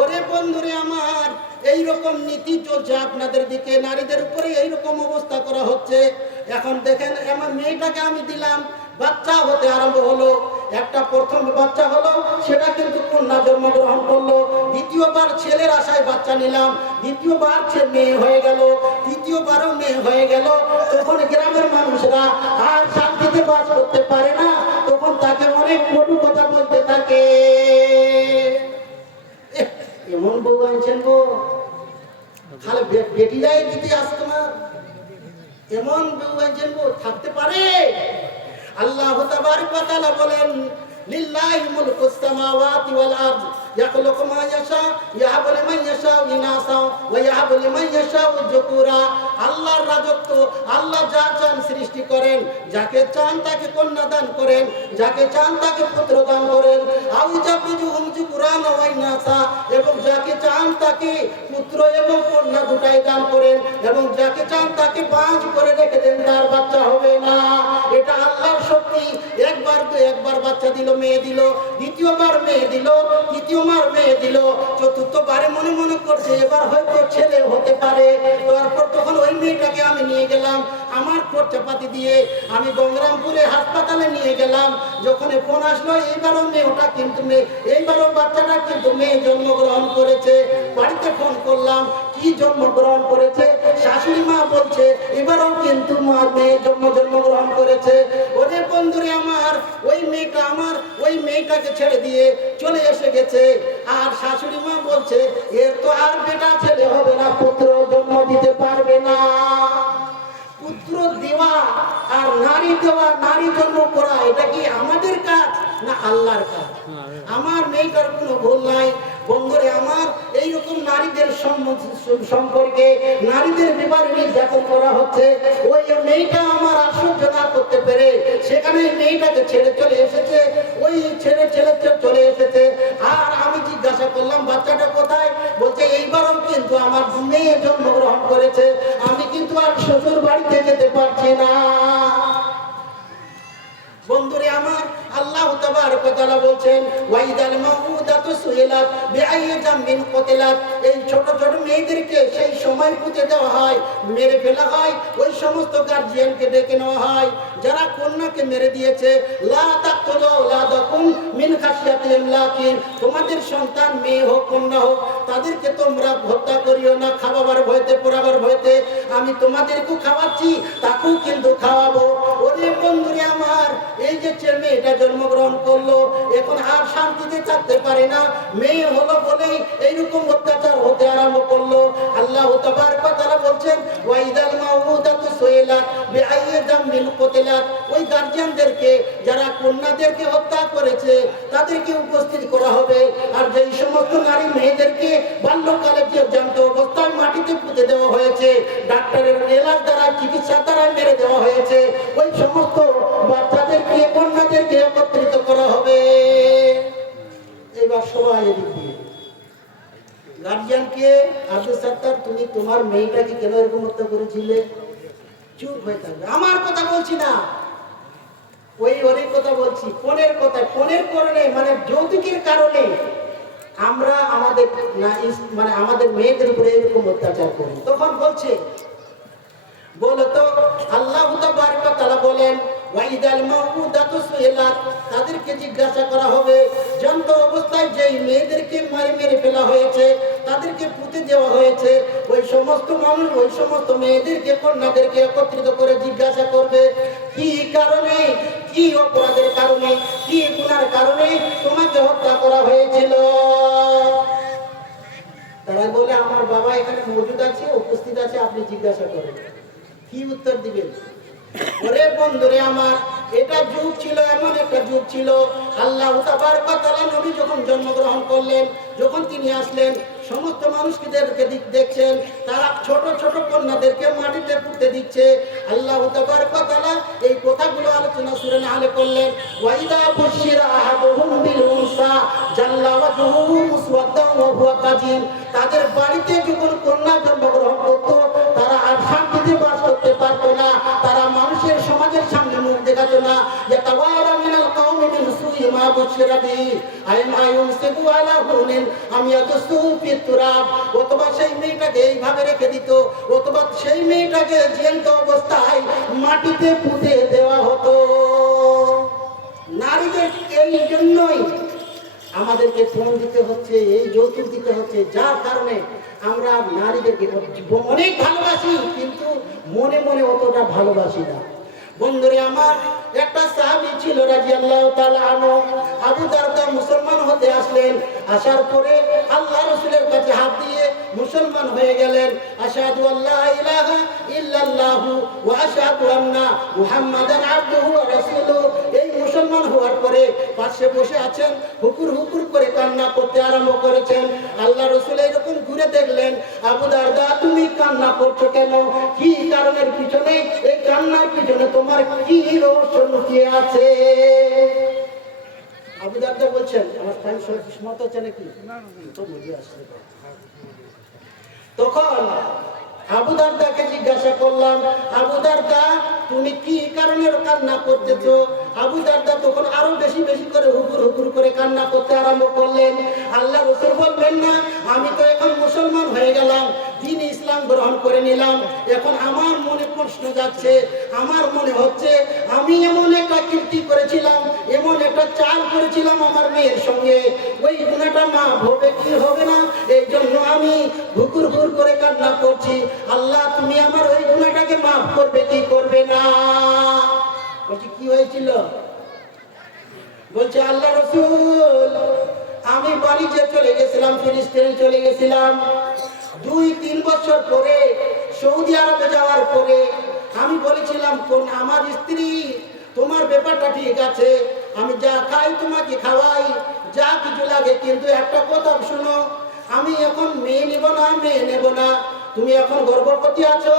ওরে বন্ধুরে আমার, এইরকম নীতি চলছে আপনাদের দিকে, নারীদের উপরে এইরকম অবস্থা করা হচ্ছে। এখন দেখেন, আমার মেয়েটাকে আমি দিলাম, বাচ্চা হতে আরম্ভ হলো, একটা প্রথম বাচ্চা হলো, সেটা কিন্তু কন্যা জন্মগ্রহণ করলো। দ্বিতীয়বার ছেলের আশায় বাচ্চা নিলাম, দ্বিতীয়বার মেয়ে হয়ে গেল, তৃতীয়বারও মেয়ে হয়ে গেল। তখন গ্রামের মানুষরা আর শান্তিতে বাস করতে পারে না, তখন তাকে অনেক কটু কথা বলতে থাকে। জেনবো থাকতে পারে? আল্লাহ তাবারক ওয়া তাআলা বলেন লিল্লাহি মুলকুস সামাওয়াতি ওয়াল আরদ ইয়াখলুকু মা ইয়াশা ইয়াহাবু লিমান ইয়াশা ইনাসা ওয়া ইয়াহাবু লিমান ইয়াশা যুকুরা। আল্লাহর রাজত্ব, আল্লাহ যা চান সৃষ্টি করেন, যাকে চান তাকে কন্যা দান করেন, যাকে চান তাকে পুত্র দান করেন। আউ জাবিজুহুম যুকুরান ওয়া ইনাসা, এবং যাকে চান তাকে পুত্র এবং কন্যা দুটাই দান করেন, এবং যাকে চান তাকে বাঁধ করে রেখে দেন, তার বাচ্চা হবে না। এটা আল্লাহর শক্তি। একবার বাচ্চা দিল, মেয়ে দিল, দ্বিতীয়বার মেয়ে দিল, তৃতীয়বার মেয়ে দিল, চতুর্থবারে মনে মনে করছে এবার হয়তো ছেলে হতে পারে। তারপর তখন ওই মেয়েটাকে আমি নিয়ে গেলাম, আমার খরচাপাতি দিয়ে আমি গঙ্গারামপুরে হাসপাতালে নিয়ে গেলাম। যখন ফোন আসলো এইবারও মেয়েটা কিন্তু মেয়ে, এইবারও বাচ্চাটা কিন্তু মেয়ে জন্মগ্রহণ করেছে। বাড়িতে ফোন করলাম, কি জন্মগ্রহণ করেছে? শাশুড়ি মা বলছে এবারও কিন্তু মা মেয়ে জন্মগ্রহণ করেছে। ওরে বন্ধুরে আমার, ওই মেয়েটাকে ছেড়ে দিয়ে চলে এসে গেছে। আর শাশুড়ি মা বলছে এর তো আর বেটা ছেলে হবে না, পুত্র জন্ম দিতে পারবে না। পুত্র দেওয়া আর নারী দেওয়া, নারী জন্ম করা, এটা কি আমাদের কাজ না আল্লাহর কাজ? আমার মেয়েটার কোনো ভুল নাই। বন্ধুরে আমার, এইরকম নারীদের সম্পর্কে, নারীদের ব্যাপারে নির্যাতন করা হচ্ছে। ওই মেয়েটা আমার আর সহ্য না করতে পেরে সেখানে মেয়েটাকে ছেড়ে চলে এসেছে, ওই ছেড়ে চলে এসেছে। আর আমি জিজ্ঞাসা করলাম বাচ্চাটা কোথায়? বলছে এইবারও কিন্তু আমার মেয়ে জন্মগ্রহণ করেছে, আমি কিন্তু আর শ্বশুর বাড়িতে যেতে পারছি না। বন্ধুরে আমার, আল্লাহ তাবারক ওয়া তাআলা বলছেন ওয়াইদাল মাউউদাতু সুইলাত বিআইয়ি জামবিন কুতিলাত। এই ছোট ছোট মেয়েদেরকে সেই সময় পুঁতে দেওয়া হয়, মেরে ফেলা হয়। ওই সমস্ত গার্জিয়ানকে ডেকে নেওয়া হয় যারা কন্যাকে মেরে দিয়েছে। লা তাকতুলু আওলাদাকুম মিন খাশিয়াতি ইমলাকিন, তোমাদের সন্তান মেয়ে হোক কন্যা হোক তাদেরকে তোমরা হত্যা করিও না, খাওয়াবার ভয়তে, পোড়াবার ভয়তে। আমি তোমাদেরকেও খাওয়াচ্ছি, তাকেও কিন্তু খাওয়াবো। ওরে বন্ধুরে আমার, এই যে মেয়েটা জন্মগ্রহণ করলো, এখন আর শান্তিতে থাকতে পারে না। মেয়ে হলো বলেই এইরকম অত্যাচার হতে আরম্ভ করলো। আল্লাহ তাবারক ওয়া তাআলা বলছেন ওয়াইদাল মাউউদাতু সুইলাত বিআইয়ি জামবিন কুতিলাত। ওই গার্জিয়ানদেরকে যারা কন্যাদেরকে হত্যা করেছে তাদেরকে উপস্থিত করা হবে। আর যেই সমস্ত নারী মেয়েদেরকে বাল্যকালে জ্যান্ত অবস্থায় মাটিতে পুঁতে দেওয়া হয়েছে, ডাক্তারের এলাজ দ্বারা, চিকিৎসা দ্বারা মেরে দেওয়া হয়েছে, ওই সমস্ত বাচ্চাদেরকে, কন্যাদেরকে একত্রিত করা হবে। এবার সবাই এদিক দিয়ে গার্জিয়ানকে, আব্দুল সাত্তার তুমি তোমার মেয়েটাকে কেন এরকম হত্যা করেছিলে? চুপ হয়ে থাকবে। আমার কথা বলছি না, ওই অনেক কথা বলছি, ফোনের কথা। ফোনের কারণে মানে যৌতুকের কারণে আমরা আমাদের আমাদের মেয়েদের উপরে এরকম অত্যাচার করি। তখন বলছে বলতো আল্লাহ তাবারক ওয়া তাআলা বলেন ওয়াইদাল মাউউদাতু সুইলাত, তাদেরকে জিজ্ঞাসা করা হবে জ্যান্ত অবস্থায় যেই মেয়েদেরকে মেরে ফেলা হয়েছে, তাদেরকে পুঁতে দেওয়া হয়েছে, ওই সমস্ত মানুষ, ওই সমস্ত মেয়েদেরকে, কন্যাদেরকে একত্রিত করে জিজ্ঞাসা করবে কি কারণে, কি অপরাধের কারণে, কি গুনার কারণে তোমাকে হত্যা করা হয়েছিল। তারা বলে আমার বাবা এখানে মজুদ আছে, উপস্থিত আছে, আপনি জিজ্ঞাসা করেন। কি উত্তর দিবেন? ওরে বন্ধুরে আমার, এটা যুগ ছিল, এমন একটা যুগ ছিল। আল্লাহ তাবারক ওয়া তাআলা নবী যখন জন্মগ্রহণ করলেন, যখন তিনি আসলেন, সমস্ত মানুষকে দেখছেন তারা ছোট ছোট কন্যাদেরকে মাটিতে পুঁতে দিচ্ছে। আল্লাহ তাবারক ওয়া তাআলা এই কথাগুলো আলোচনা সূরা নাহলে করলেন ওয়াইদা বুশিরা আহাদুহুম বিল উনসা জাল্লা ওয়াজহুহু মুসওয়াদান ওয়া হুয়া কাযিম। তাদের বাড়িতে যখন কন্যা জন্মগ্রহণ করত তারা আর শান্তিতে বাস করতে পারতো না, তারা মানুষের সমাজের সামনে মুখ দেখাতো না। ইয়াতাওয়ারা মিনাল কওমি মিন সুই মা বুশিরা বিহি আইমা ইউমসিকু আলা হুনিন আম ইয়াদসু ফিত তুরাব। অথবা সেই মেয়েটাকে এইভাবে রেখে দিত, অথবা সেই মেয়েটাকে জ্যান্ত অবস্থায় মাটিতে পুঁতে দেওয়া হতো। নারীদের এই জন্যই আমাদেরকে ফোন দিতে হচ্ছে, এই যৌতুক দিতে হচ্ছে, যার কারণে আমরা নারীদেরকে অনেক ভালোবাসি কিন্তু মনে মনে অতটা ভালোবাসি না। বন্ধুরে আমার, একটা সাহাবী ছিল রাদিয়াল্লাহু তাআলা আনহু, আবু দারদা মুসলমান হতে আসলেন। আসার পরে আল্লাহ রাসূলের কাছে হাত দিয়ে মুসলমান হয়ে গেলেন। আশহাদু আল্লা ইলাহা ইল্লাল্লাহু ওয়া আশহাদু আন্না মুহাম্মাদান আবদুহু ওয়া রাসূলুহু। এই মুসলমান হওয়ার পরে পাশে বসে আছেন, হুকুর হুকুর করে কান্না করতে আরম্ভ করেছেন। আল্লাহ রাসূল এরকম ঘুরে দেখলেন, আবু দারদা তুমি কান্না করছো কেন? কি কারণের পিছনে? এই কান্নার পিছনে তোমার কি রহস্য লুকিয়ে আছে? আবু দারদা বলছেন, আমার টাইম সমাপ্ত হচ্ছে নাকি? তো বুঝে আসছে। তখন আবু দারদাকে জিজ্ঞাসা করলাম, আবু দারদা তুমি কি কারণের কান্না করতেছো? আবু দারদা তখন আরো বেশি বেশি করে হুকুর হুকুর করে কান্না করতে আরম্ভ করলেন। আল্লাহ রাসূল বললেন না, আমি তো এখন মুসলমান হয়ে গেলাম, দ্বীন ইসলাম গ্রহণ করে নিলাম। এখন আমার মনে প্রশ্ন যাচ্ছে, আমার মনে হচ্ছে আমি এমন একটা কীর্তি করেছিলাম, এমন একটা চাল করেছিলাম আমার মেয়ের সঙ্গে, ওই গুনাহটা মাফ হবে কি হবে না? এই জন্য আমি হুকুর হুকুর করে কান্না করছি। আল্লাহ তুমি আমার ওই গুনাহটাকে মাফ করবে কি করবে না? বলছি কি হয়েছিল? বলছে আল্লাহ রাসূল আমি বাড়িতে চলে গেছিলাম, ফিলিস্তিনে চলে গেছিলাম। 2-3 বছর পরে সৌদি আরবে যাওয়ার পরে আমি বলেছিলাম, কোন আমার স্ত্রী তোমার ব্যাপারটা ঠিক আছে, আমি যা খাই তোমাকে খাওয়াই, যা কিছু লাগে, কিন্তু একটা কথা শোনো, আমি এখন মেয়ে নেব না, মেয়ে নেব না। তুমি এখন গর্ভবতী আছো,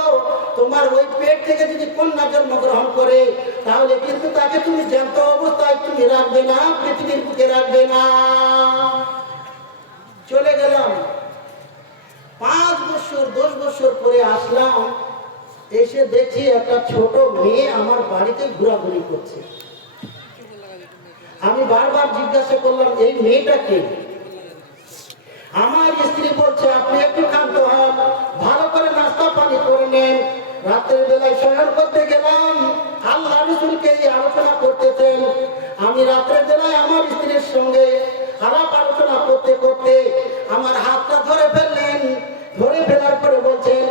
তোমার ওই পেট থেকে যদি কন্যা জন্মগ্রহণ করে তাহলে কিন্তু তাকে তুমি জ্যান্ত অবস্থায় তুমি রাখবে না, পৃথিবীর বুকে রাখবে না। চলে গেলাম। 5 বছর 10 বছর পরে আসলাম, এসে দেখি একটা ছোট মেয়ে আমার বাড়িতে ঘোরাঘুরি করছে। আমি বারবার জিজ্ঞাসা করলাম, এই মেয়েটা কে? আমার স্ত্রী বলছে, আপনি একটু ক্ষান্ত হন, ভালো করে নাস্তা পানি করে নেন। রাতের বেলায় শয়ন করতে গেলাম, আল্লাহ রাসূলকে আলোচনা করতেছেন। আমি রাতের বেলায় আমার স্ত্রীর সঙ্গে আলাপ আলোচনা করতে করতে আমার হাতটা ধরে ফেললেন। ধরে ফেলার পরে বলছেন,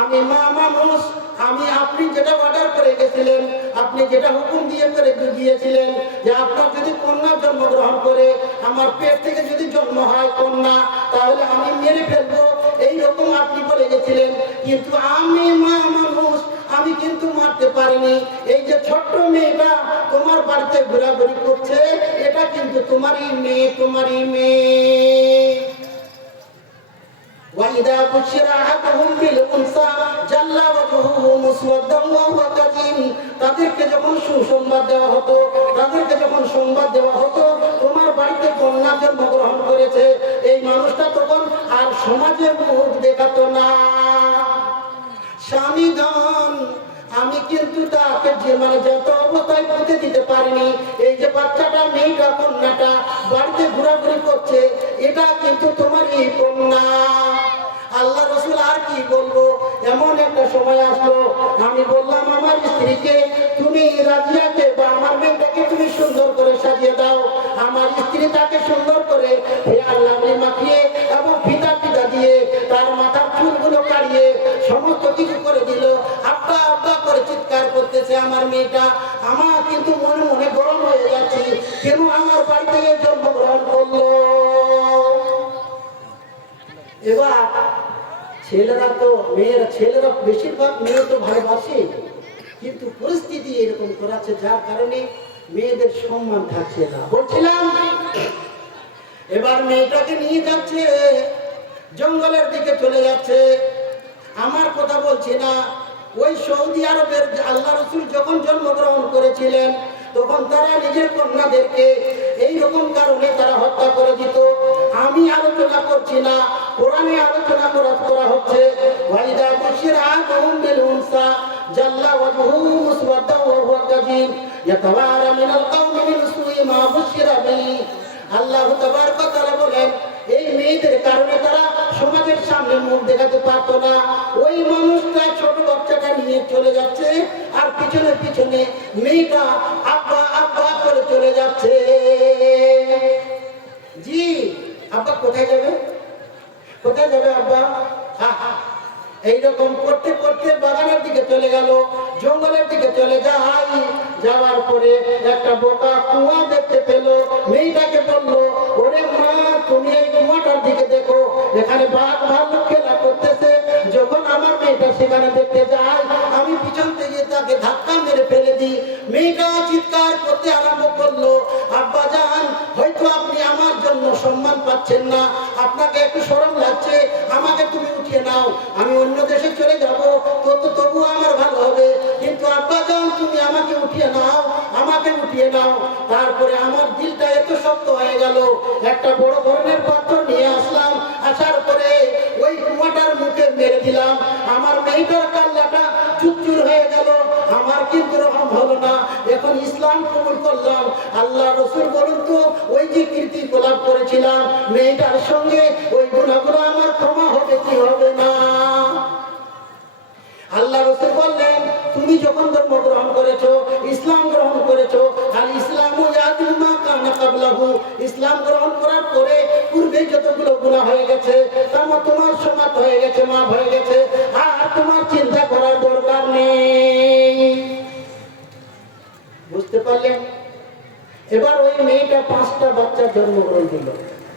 আমি মা মানুষ, আমি আপনি যেটা অর্ডার করে গেছিলেন, আপনি যেটা হুকুম দিয়ে করে গিয়েছিলেন যে আপনার যদি কন্যা জন্মগ্রহণ করে, আমার পেট থেকে যদি জন্ম হয় কন্যা, তাহলে আমি মেরে ফেলবো, এইরকম আপনি বলে গেছিলেন। কিন্তু আমি মা মানুষ, আমি কিন্তু মারতে পারিনি। এই যে ছোট্ট মেয়েটা তোমার বাড়িতে ঘোরাঘুরি করছে, এটা কিন্তু তোমারই মেয়ে, তোমারই মেয়ে। وَإِذَا بُشِّرَ أَحَدُهُم بِالْأُنثَىٰ ظَلَّ وَجْهُهُ مُسْوَدًّا وَهُوَ كَظِيمٌ। তাদেরকে যখন সুসংবাদ দেওয়া হতো, তাদেরকে যখন সংবাদ দেওয়া হতো তোমার বাড়িতে কন্যা জন্মগ্রহণ করেছে, এই মানুষটা তখন আর সমাজে মুখ দেখাতো না। স্বামীগণ, আমি কিন্তু তাকে যে যত অবস্থায় পুঁতে দিতে পারিনি। এই যে বাচ্চাটা, মেয়েটা, কন্যাটা বাড়িতে ঘোরাঘুরি করছে, এটা কিন্তু তোমার এই কন্যা। আল্লাহ রাসূল আর কি বলবো, এমন একটা সময় আসলো, আমি বললাম আমার স্ত্রীকে, তুমি রাজিয়াকে বা আমার মেয়েটাকে তুমি সুন্দর করে সাজিয়ে দাও। আমার স্ত্রী তাকে সুন্দর করে হেয়ার লাভলি মাখিয়ে এবং ফিতা ফিতা দিয়ে তার মাথার চুলগুলো কাটিয়ে সমস্ত কিছু করে দিল। আব্বা আব্বা করে চিৎকার করতেছে আমার মেয়েটা। আমার কিন্তু মনে মনে গরম হয়ে যাচ্ছে, কেন আমার বাড়ি থেকে জন্মগ্রহণ করলো। এবার ছেলেরা তো ছেলেরা বেশিরভাগ মেয়ে তো ভালোবাসে, কিন্তু পরিস্থিতি এরকম করাচ্ছে যার কারণে মেয়েদের সম্মান থাকছে না। বলছিলাম, এবার মেয়েটাকে নিয়ে যাচ্ছে, জঙ্গলের দিকে চলে যাচ্ছে। আমার কথা বলছি না, ওই সৌদি আরবের আল্লাহ রাসূল যখন জন্মগ্রহণ করেছিলেন তখন তারা নিজের কন্যাদেরকে এইরকম কারণে তারা হত্যা করে দিত। আমি আলোচনা করছি না, কোরআনে আলোচনা করা হচ্ছে। ওয়াইদা বুশিরা আহাদুহুম বিল উনসা জাল্লা ওয়াজহুহু মুসওয়াদান ওয়া হুয়া কাযীম ইয়াতাওয়ারা মিনাল কওমি মিন সুই মা বুশিরা বিহি। আল্লাহ তাবারক ওয়া তাআলা বলেন, এই মেয়েদের কারণে তারা সমাজের সামনে মুখ দেখাতে পারতো না। ওই মানুষটা ছোট বাচ্চাটা নিয়ে চলে যাচ্ছে, আর পিছনে পিছনে মেয়েটা আব্বা আব্বা করে চলে যাচ্ছে। জি, আব্বা কোথায় যাবে, কোথায় যাবে আব্বা? এইরকম করতে করতে বাগানের দিকে চলে গেল, জঙ্গলের দিকে চলে যায়। যাওয়ার পরে একটা বোকা কুয়া দেখতে পেল। মেয়েটাকে বললো, ওরে মা, তুমি এই কুয়াটার দিকে দেখো, এখানে বাঘ ভাল্লুক খেলা মেয়েটা সেখানে দেখতে যায়, আমি পিছন থেকে তাকে ধাক্কা মেরে ফেলে দিই। মেয়েটা চিৎকার করতে আরম্ভ করলো, আব্বাজান হয়তো আপনি আমার জন্য সম্মান পাচ্ছেন না, আপনাকে একটু শরম লাগছে, আমাকে তুমি উঠিয়ে নাও, আমি অন্য দেশে চলে যাব, তবু আমার ভালো হবে, কিন্তু আব্বাজান তুমি আমাকে উঠিয়ে নাও, আমাকে উঠিয়ে নাও। তারপরে আমার দিলটা এত শক্ত হয়ে গেল, একটা বড় ধরনের পাথর নিয়ে আসলাম, আসার পরে ওই কুয়াটার মুখে মেরে দিলাম। আমার মেয়েটার কাল্লাটা চুরচুর হয়ে গেল, আমার কিন্তু রকম হলো না। এখন ইসলাম কবুল করলাম। আল্লাহ রসুল বলুন তো, ওই যে কীর্তি কলাপ করেছিলাম মেয়েটার সঙ্গে, ওই গুনাহগুলো আমার ক্ষমা হবে কি হবে না? আল্লাহ রাসূল বললেন, তুমি যখন ধর্ম গ্রহণ করেছো, ইসলাম গ্রহণ করেছো, আল ইসলামু ইয়াদু মা কানা ক্বাবলাহু, ইসলাম গ্রহণ করার পরে পূর্বে যতগুলো গুনাহ হয়ে গেছে তা তোমার সমাপ্ত হয়ে গেছে, মাফ হয়ে গেছে, আর তোমার চিন্তা করার দরকার নেই। বুঝতে পারলেন? এবার ওই মেয়েটা 5টা বাচ্চা জন্মগ্রহণ দিল,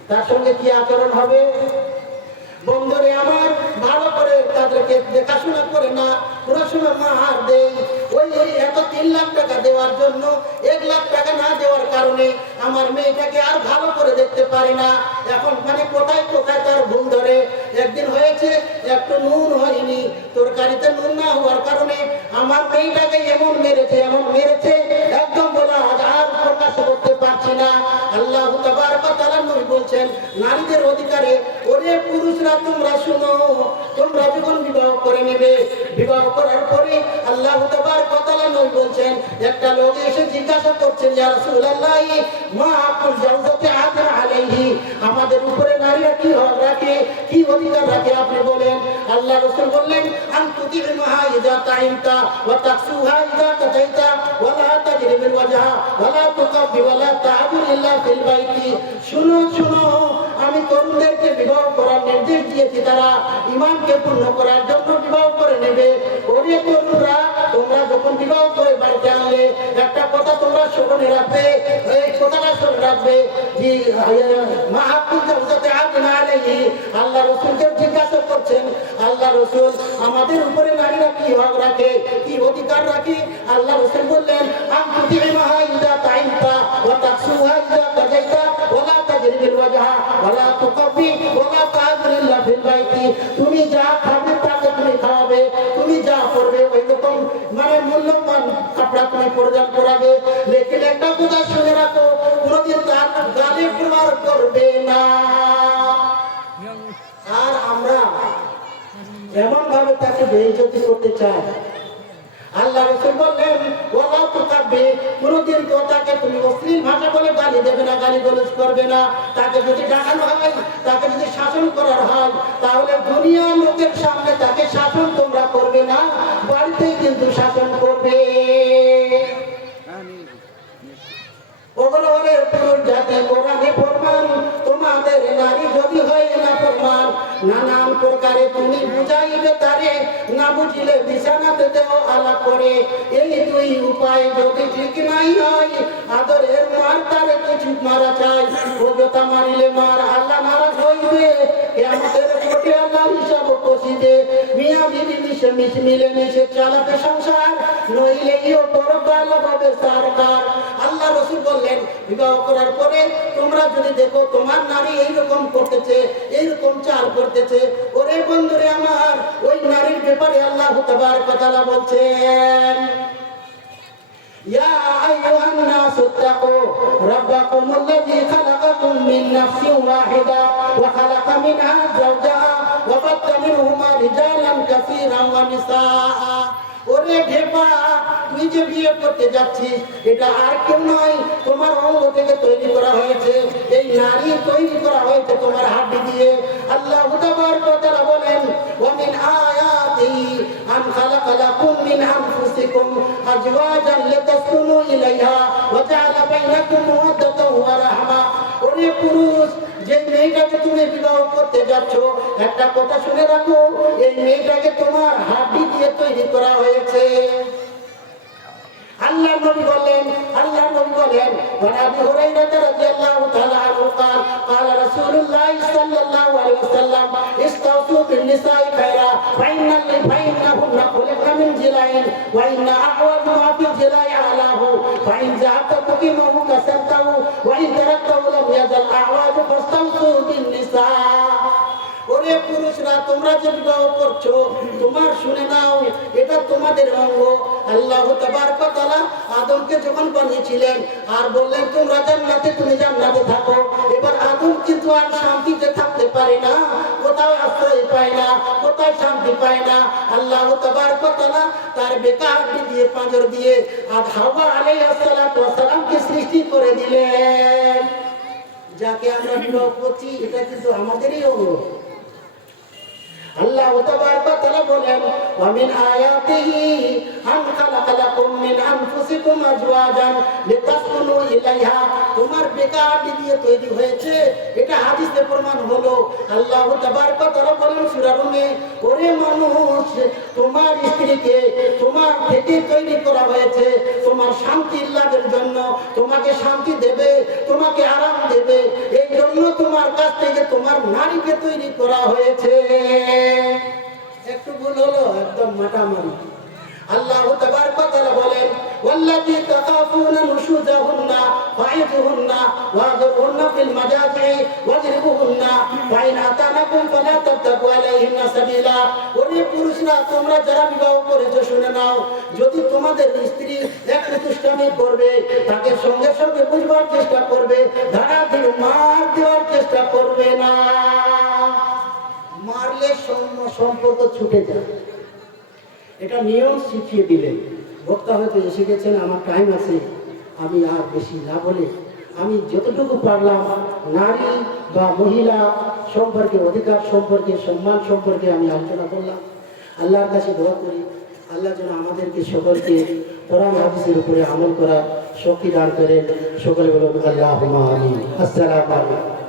তার সঙ্গে কি আচরণ হবে? বন্ধুরে আমার, ভালো করে তাদেরকে দেখাশোনা করে না, পুরো সময় মার দেই। ওই এত 3 লাখ টাকা দেওয়ার জন্য 1 লাখ টাকা না দেওয়ার কারণে আমার মেয়েটাকে আর ভালো করে দেখতে পারি না। এখন মানে কোথায় কোথায় তার ভুল ধরে। একদিন হয়েছে একটু নুন হয়নি, তরকারিতে নুন না হওয়ার কারণে আমার মেয়েটাকে এমন মেরেছে একদম বলা আর প্রকাশ করতে পারছি না। আল্লাহ তাবারক ওয়া তাআলা নবী বলছেন, নারীদের অধিকারে, ওরে পুরুষরা তোমরা শুনো, তোমরা যখন বিবাহ করে নেবে, বিবাহ করার পরে আল্লাহ তাবারক ওয়া তাআলা নবী বলছেন, একটা লোক এসে জিজ্ঞাসা করছেন, ইয়া রাসূলুল্লাহ মা আকুল জাওজাতি আদা আলাইহি, আমাদের উপরে নারীরা কি হক রাখে, কি অধিকার রাখে আপনি বলেন। আল্লাহ রাসূল বললেন, আনতুতি মাহা ইযা তাইমতা ওয়া তাকসুহা ইযা কাতাইতা ওয়া লা তাজরিবিল ওয়াজহা ওয়া লা তুকাব্বি ওয়া লা তা'বুদ ইল্লা ফিল বাইতি। শুনো শুনো, আমি তরুণদেরকে বিবাহ করার নির্দেশ দিয়েছি, তারা ঈমানকে পূর্ণ করার জন্য বিবাহ করে নেবে। ওরে তরুণরা, তোমরা যখন বিবাহ করে বাড়িতে আনলে একটা কথা তোমরা স্মরণে রাখবে, এই কথাটা স্মরণে রাখবে যে মা আকুল জাওজাতি আদনা আলাইহি, আল্লাহ রাসূলকে জিজ্ঞাসা করছেন, আল্লাহ রাসূল আমাদের উপরে নারীরা কি হক রাখে, কি অধিকার রাখে? আল্লাহ রাসূল বললেন, আনতুতি মাহা ইযা তাইমতা ওয়া তাকসুহা ইযা কাযাইতা ওয়া লা তাজরিবিল ওয়াজহা ওয়া লা তুকাব্বি ওয়া লা তা'বুদ ইল্লা ফিল বাইতি। তুমি যা খাবে তাকে তুমি খাওয়াবে, তুমি যা পরবে ওই রকম মানে মূল্যবান কাপড় তুমি পরিধান করাবে, লেকিন একটা কথা শুনে রাখো, কোনোদিন তার গালে প্রহার করবে না। আর আমরা এমন ভাবে তাকে বেইজ্জতি করতে চাই। আল্লাহ রাসূল বললেন, ওয়ালা তুকাব্বি, কোনদিন তো তাকে তুমি অশ্লীল ভাষা বলে গালি দেবে না, গালি গালাজ করবে না। তাকে যদি ডাকানো হয়, তাকে যদি শাসন করার হয়, তাহলে দুনিয়ার লোকের সামনে তাকে শাসন তোমরা করবে না, বাড়িতেই কিন্তু শাসন করবে। ওগুলো হলে পুরুষ জাতি কোরআনে ফরমান, তোমাদের নারী যদি হয় না ফরমান, নানান প্রকারে তুমি বুঝাইবে তারে, না বুঝিলে বিছানাতে দেও আলাপ করে। এই 2 উপায় যদি ঠিক নাই হয়, আদরের মার তারে কিছু মারা চাই, অযথা মারিলে মার আল্লাহ নারাজ হইবে, কিয়ামতের কোটে আল্লাহ হিসাব কষিবে। মিয়া বিবি মিলে মিশে চালাতে সংসার, নইলে ইও পরকাল হবে সরকার। আল্লাহ রাসূল বললেন, বিবাহ করার পরে তোমরা যদি দেখো তোমার নারী এইরকম করতেছে, এইরকম চাল করতেছে, ওরে বন্ধুরে আমার, ওই নারীর ব্যাপারে আল্লাহ তাবারক ওয়া তাআলা বলছেন, ইয়া আইয়ুহান নাসু তাকু রাব্বাকুমুল্লাযী খালাকাকুম মিন নাফসিন ওয়াহিদা ওয়া খালাকা মিনহা যাওজাহা ওয়া বাত্তা মিনহুমা রিজালান কাসীরান ওয়া নিসাআ। ওরে ঢেপা, তুই যে বিয়ে করতে যাচ্ছিস, এটা আর কেউ নয়, তোমার অঙ্গ থেকে তৈরি করা হয়েছে, এই নারী তৈরি করা হয়েছে তোমার হাড্ডি দিয়ে। আল্লাহ তাবারক ওয়া তাআলা বলেন, ওয়া মিন আয়াতিহি আন খালাকা লাকুম মিন আনফুসিকুম আজওয়াজান লিতাসকুনু ইলাইহা ওয়া জাআলা বাইনাকুম মাওয়াদ্দাতান ওয়া রাহমা। ওরে পুরুষ, যে মেয়েটাকে তুমি বিবাহ করতে যাচ্ছ, একটা কথা শুনে রাখো, এই মেয়েটাকে তোমার হাড্ডি দিয়ে তৈরি করা হয়েছে। আল্লাহ নবী বলেন, ওয়া আবু হুরায়রা রাদিয়াল্লাহু তাআলা আনহু قال قال رسول الله صلى الله عليه وسلم استوصوا بالنساء خيرا فإن বলেন ওয়া ইন্না আ'ওয়াজু মা ফি জিলাই আলাহু ফা ইন যাহাতা তুকিমাহু কাসারতাহু ওয়া ইন তারাকতাহু লাম ইয়াজাল আ'ওয়াজু ফাস্তামসু বিন নিসা। ওরে পুরুষরা, তোমরা যে বিবাহ করছো, তোমার শুনে নাও, এটা তোমাদের অঙ্গ। আল্লাহ তাবারক ওয়া তাআলা আদমকে যখন বানিয়েছিলেন আর বললেন তোমরা জান্নাতে, তুমি জান্নাতে থাকো, এবার আদম কিন্তু আর শান্তিতে থাকতে পারে না, কোথাও আশ্রয় পায় না, কোথাও শান্তি পায় না। আল্লাহ তাবারক ওয়া তাআলা তার বেকারটি দিয়ে, পাঁজর দিয়ে আর হাওয়া আলাইহিস সালাতু ওয়াস সালামকে সৃষ্টি করে দিলেন। যাকে আমরা বিবাহ করছি, এটা কিন্তু আমাদেরই অঙ্গ। আল্লাহ তাবারক ওয়া তাআলা বলেন ওয়া মিন আয়াতিহি আন খালাকা লাকুম মিন আনফুসিকুম আজওয়াজান লিতাসকুনু ইলাইহা। তোমার বেকারটি দিয়ে তৈরি হয়েছে, এটা হাদিসে প্রমাণ হলো। আল্লাহ তাবারক ওয়া তাআলা বলেন সূরা রুমে, ওরে মানুষ, তোমার স্ত্রীকে তোমার থেকে তৈরি করা হয়েছে তোমার শান্তির লাভের জন্য, তোমাকে শান্তি দেবে, তোমাকে আরাম দেবে, এই জন্য তোমার কাছ থেকে তোমার নারীকে তৈরি করা হয়েছে। একটু ভুল হলো, একদম মাটামারি। আল্লাহ তাবারক ওয়া তাআলা বলেন ওয়াল্লাতী তাখাফুনা নুশুজাহুন্না ফাইযুহুন্না ওয়াযুরহুন্না ফিল মাজাজি ওয়াজরিবুহুন্না ফাইন আতানাকুম ফালা তাবতাগু আলাইহিন্না সাবিলা। ওরে পুরুষরা, তোমরা যারা বিবাহ করেছো শুনে নাও, যদি তোমাদের স্ত্রী একটু দুষ্টামি করবে, তাকে সঙ্গে সঙ্গে বুঝবার চেষ্টা করবে, ধারাধীর মার দেওয়ার চেষ্টা করবে না। মারলে সম্পর্ক ছুটে যায়, এটা নিয়ম শিখিয়ে দিলেন। বক্তা হয়তো এসে গেছেন, আমার টাইম আছে, আমি আর বেশি না বলে আমি যতটুকু পারলাম নারী বা মহিলা সম্পর্কে, অধিকার সম্পর্কে, সম্মান সম্পর্কে আমি আলোচনা করলাম। আল্লাহর কাছে দোয়া করি, আল্লাহ যেন আমাদেরকে সকলকে কোরআন হাদিসের উপরে আমল করার শক্তি দান করেন। সকলে বলুন আল্লাহুম্মা আমিন। আসসালামু আলাইকুম।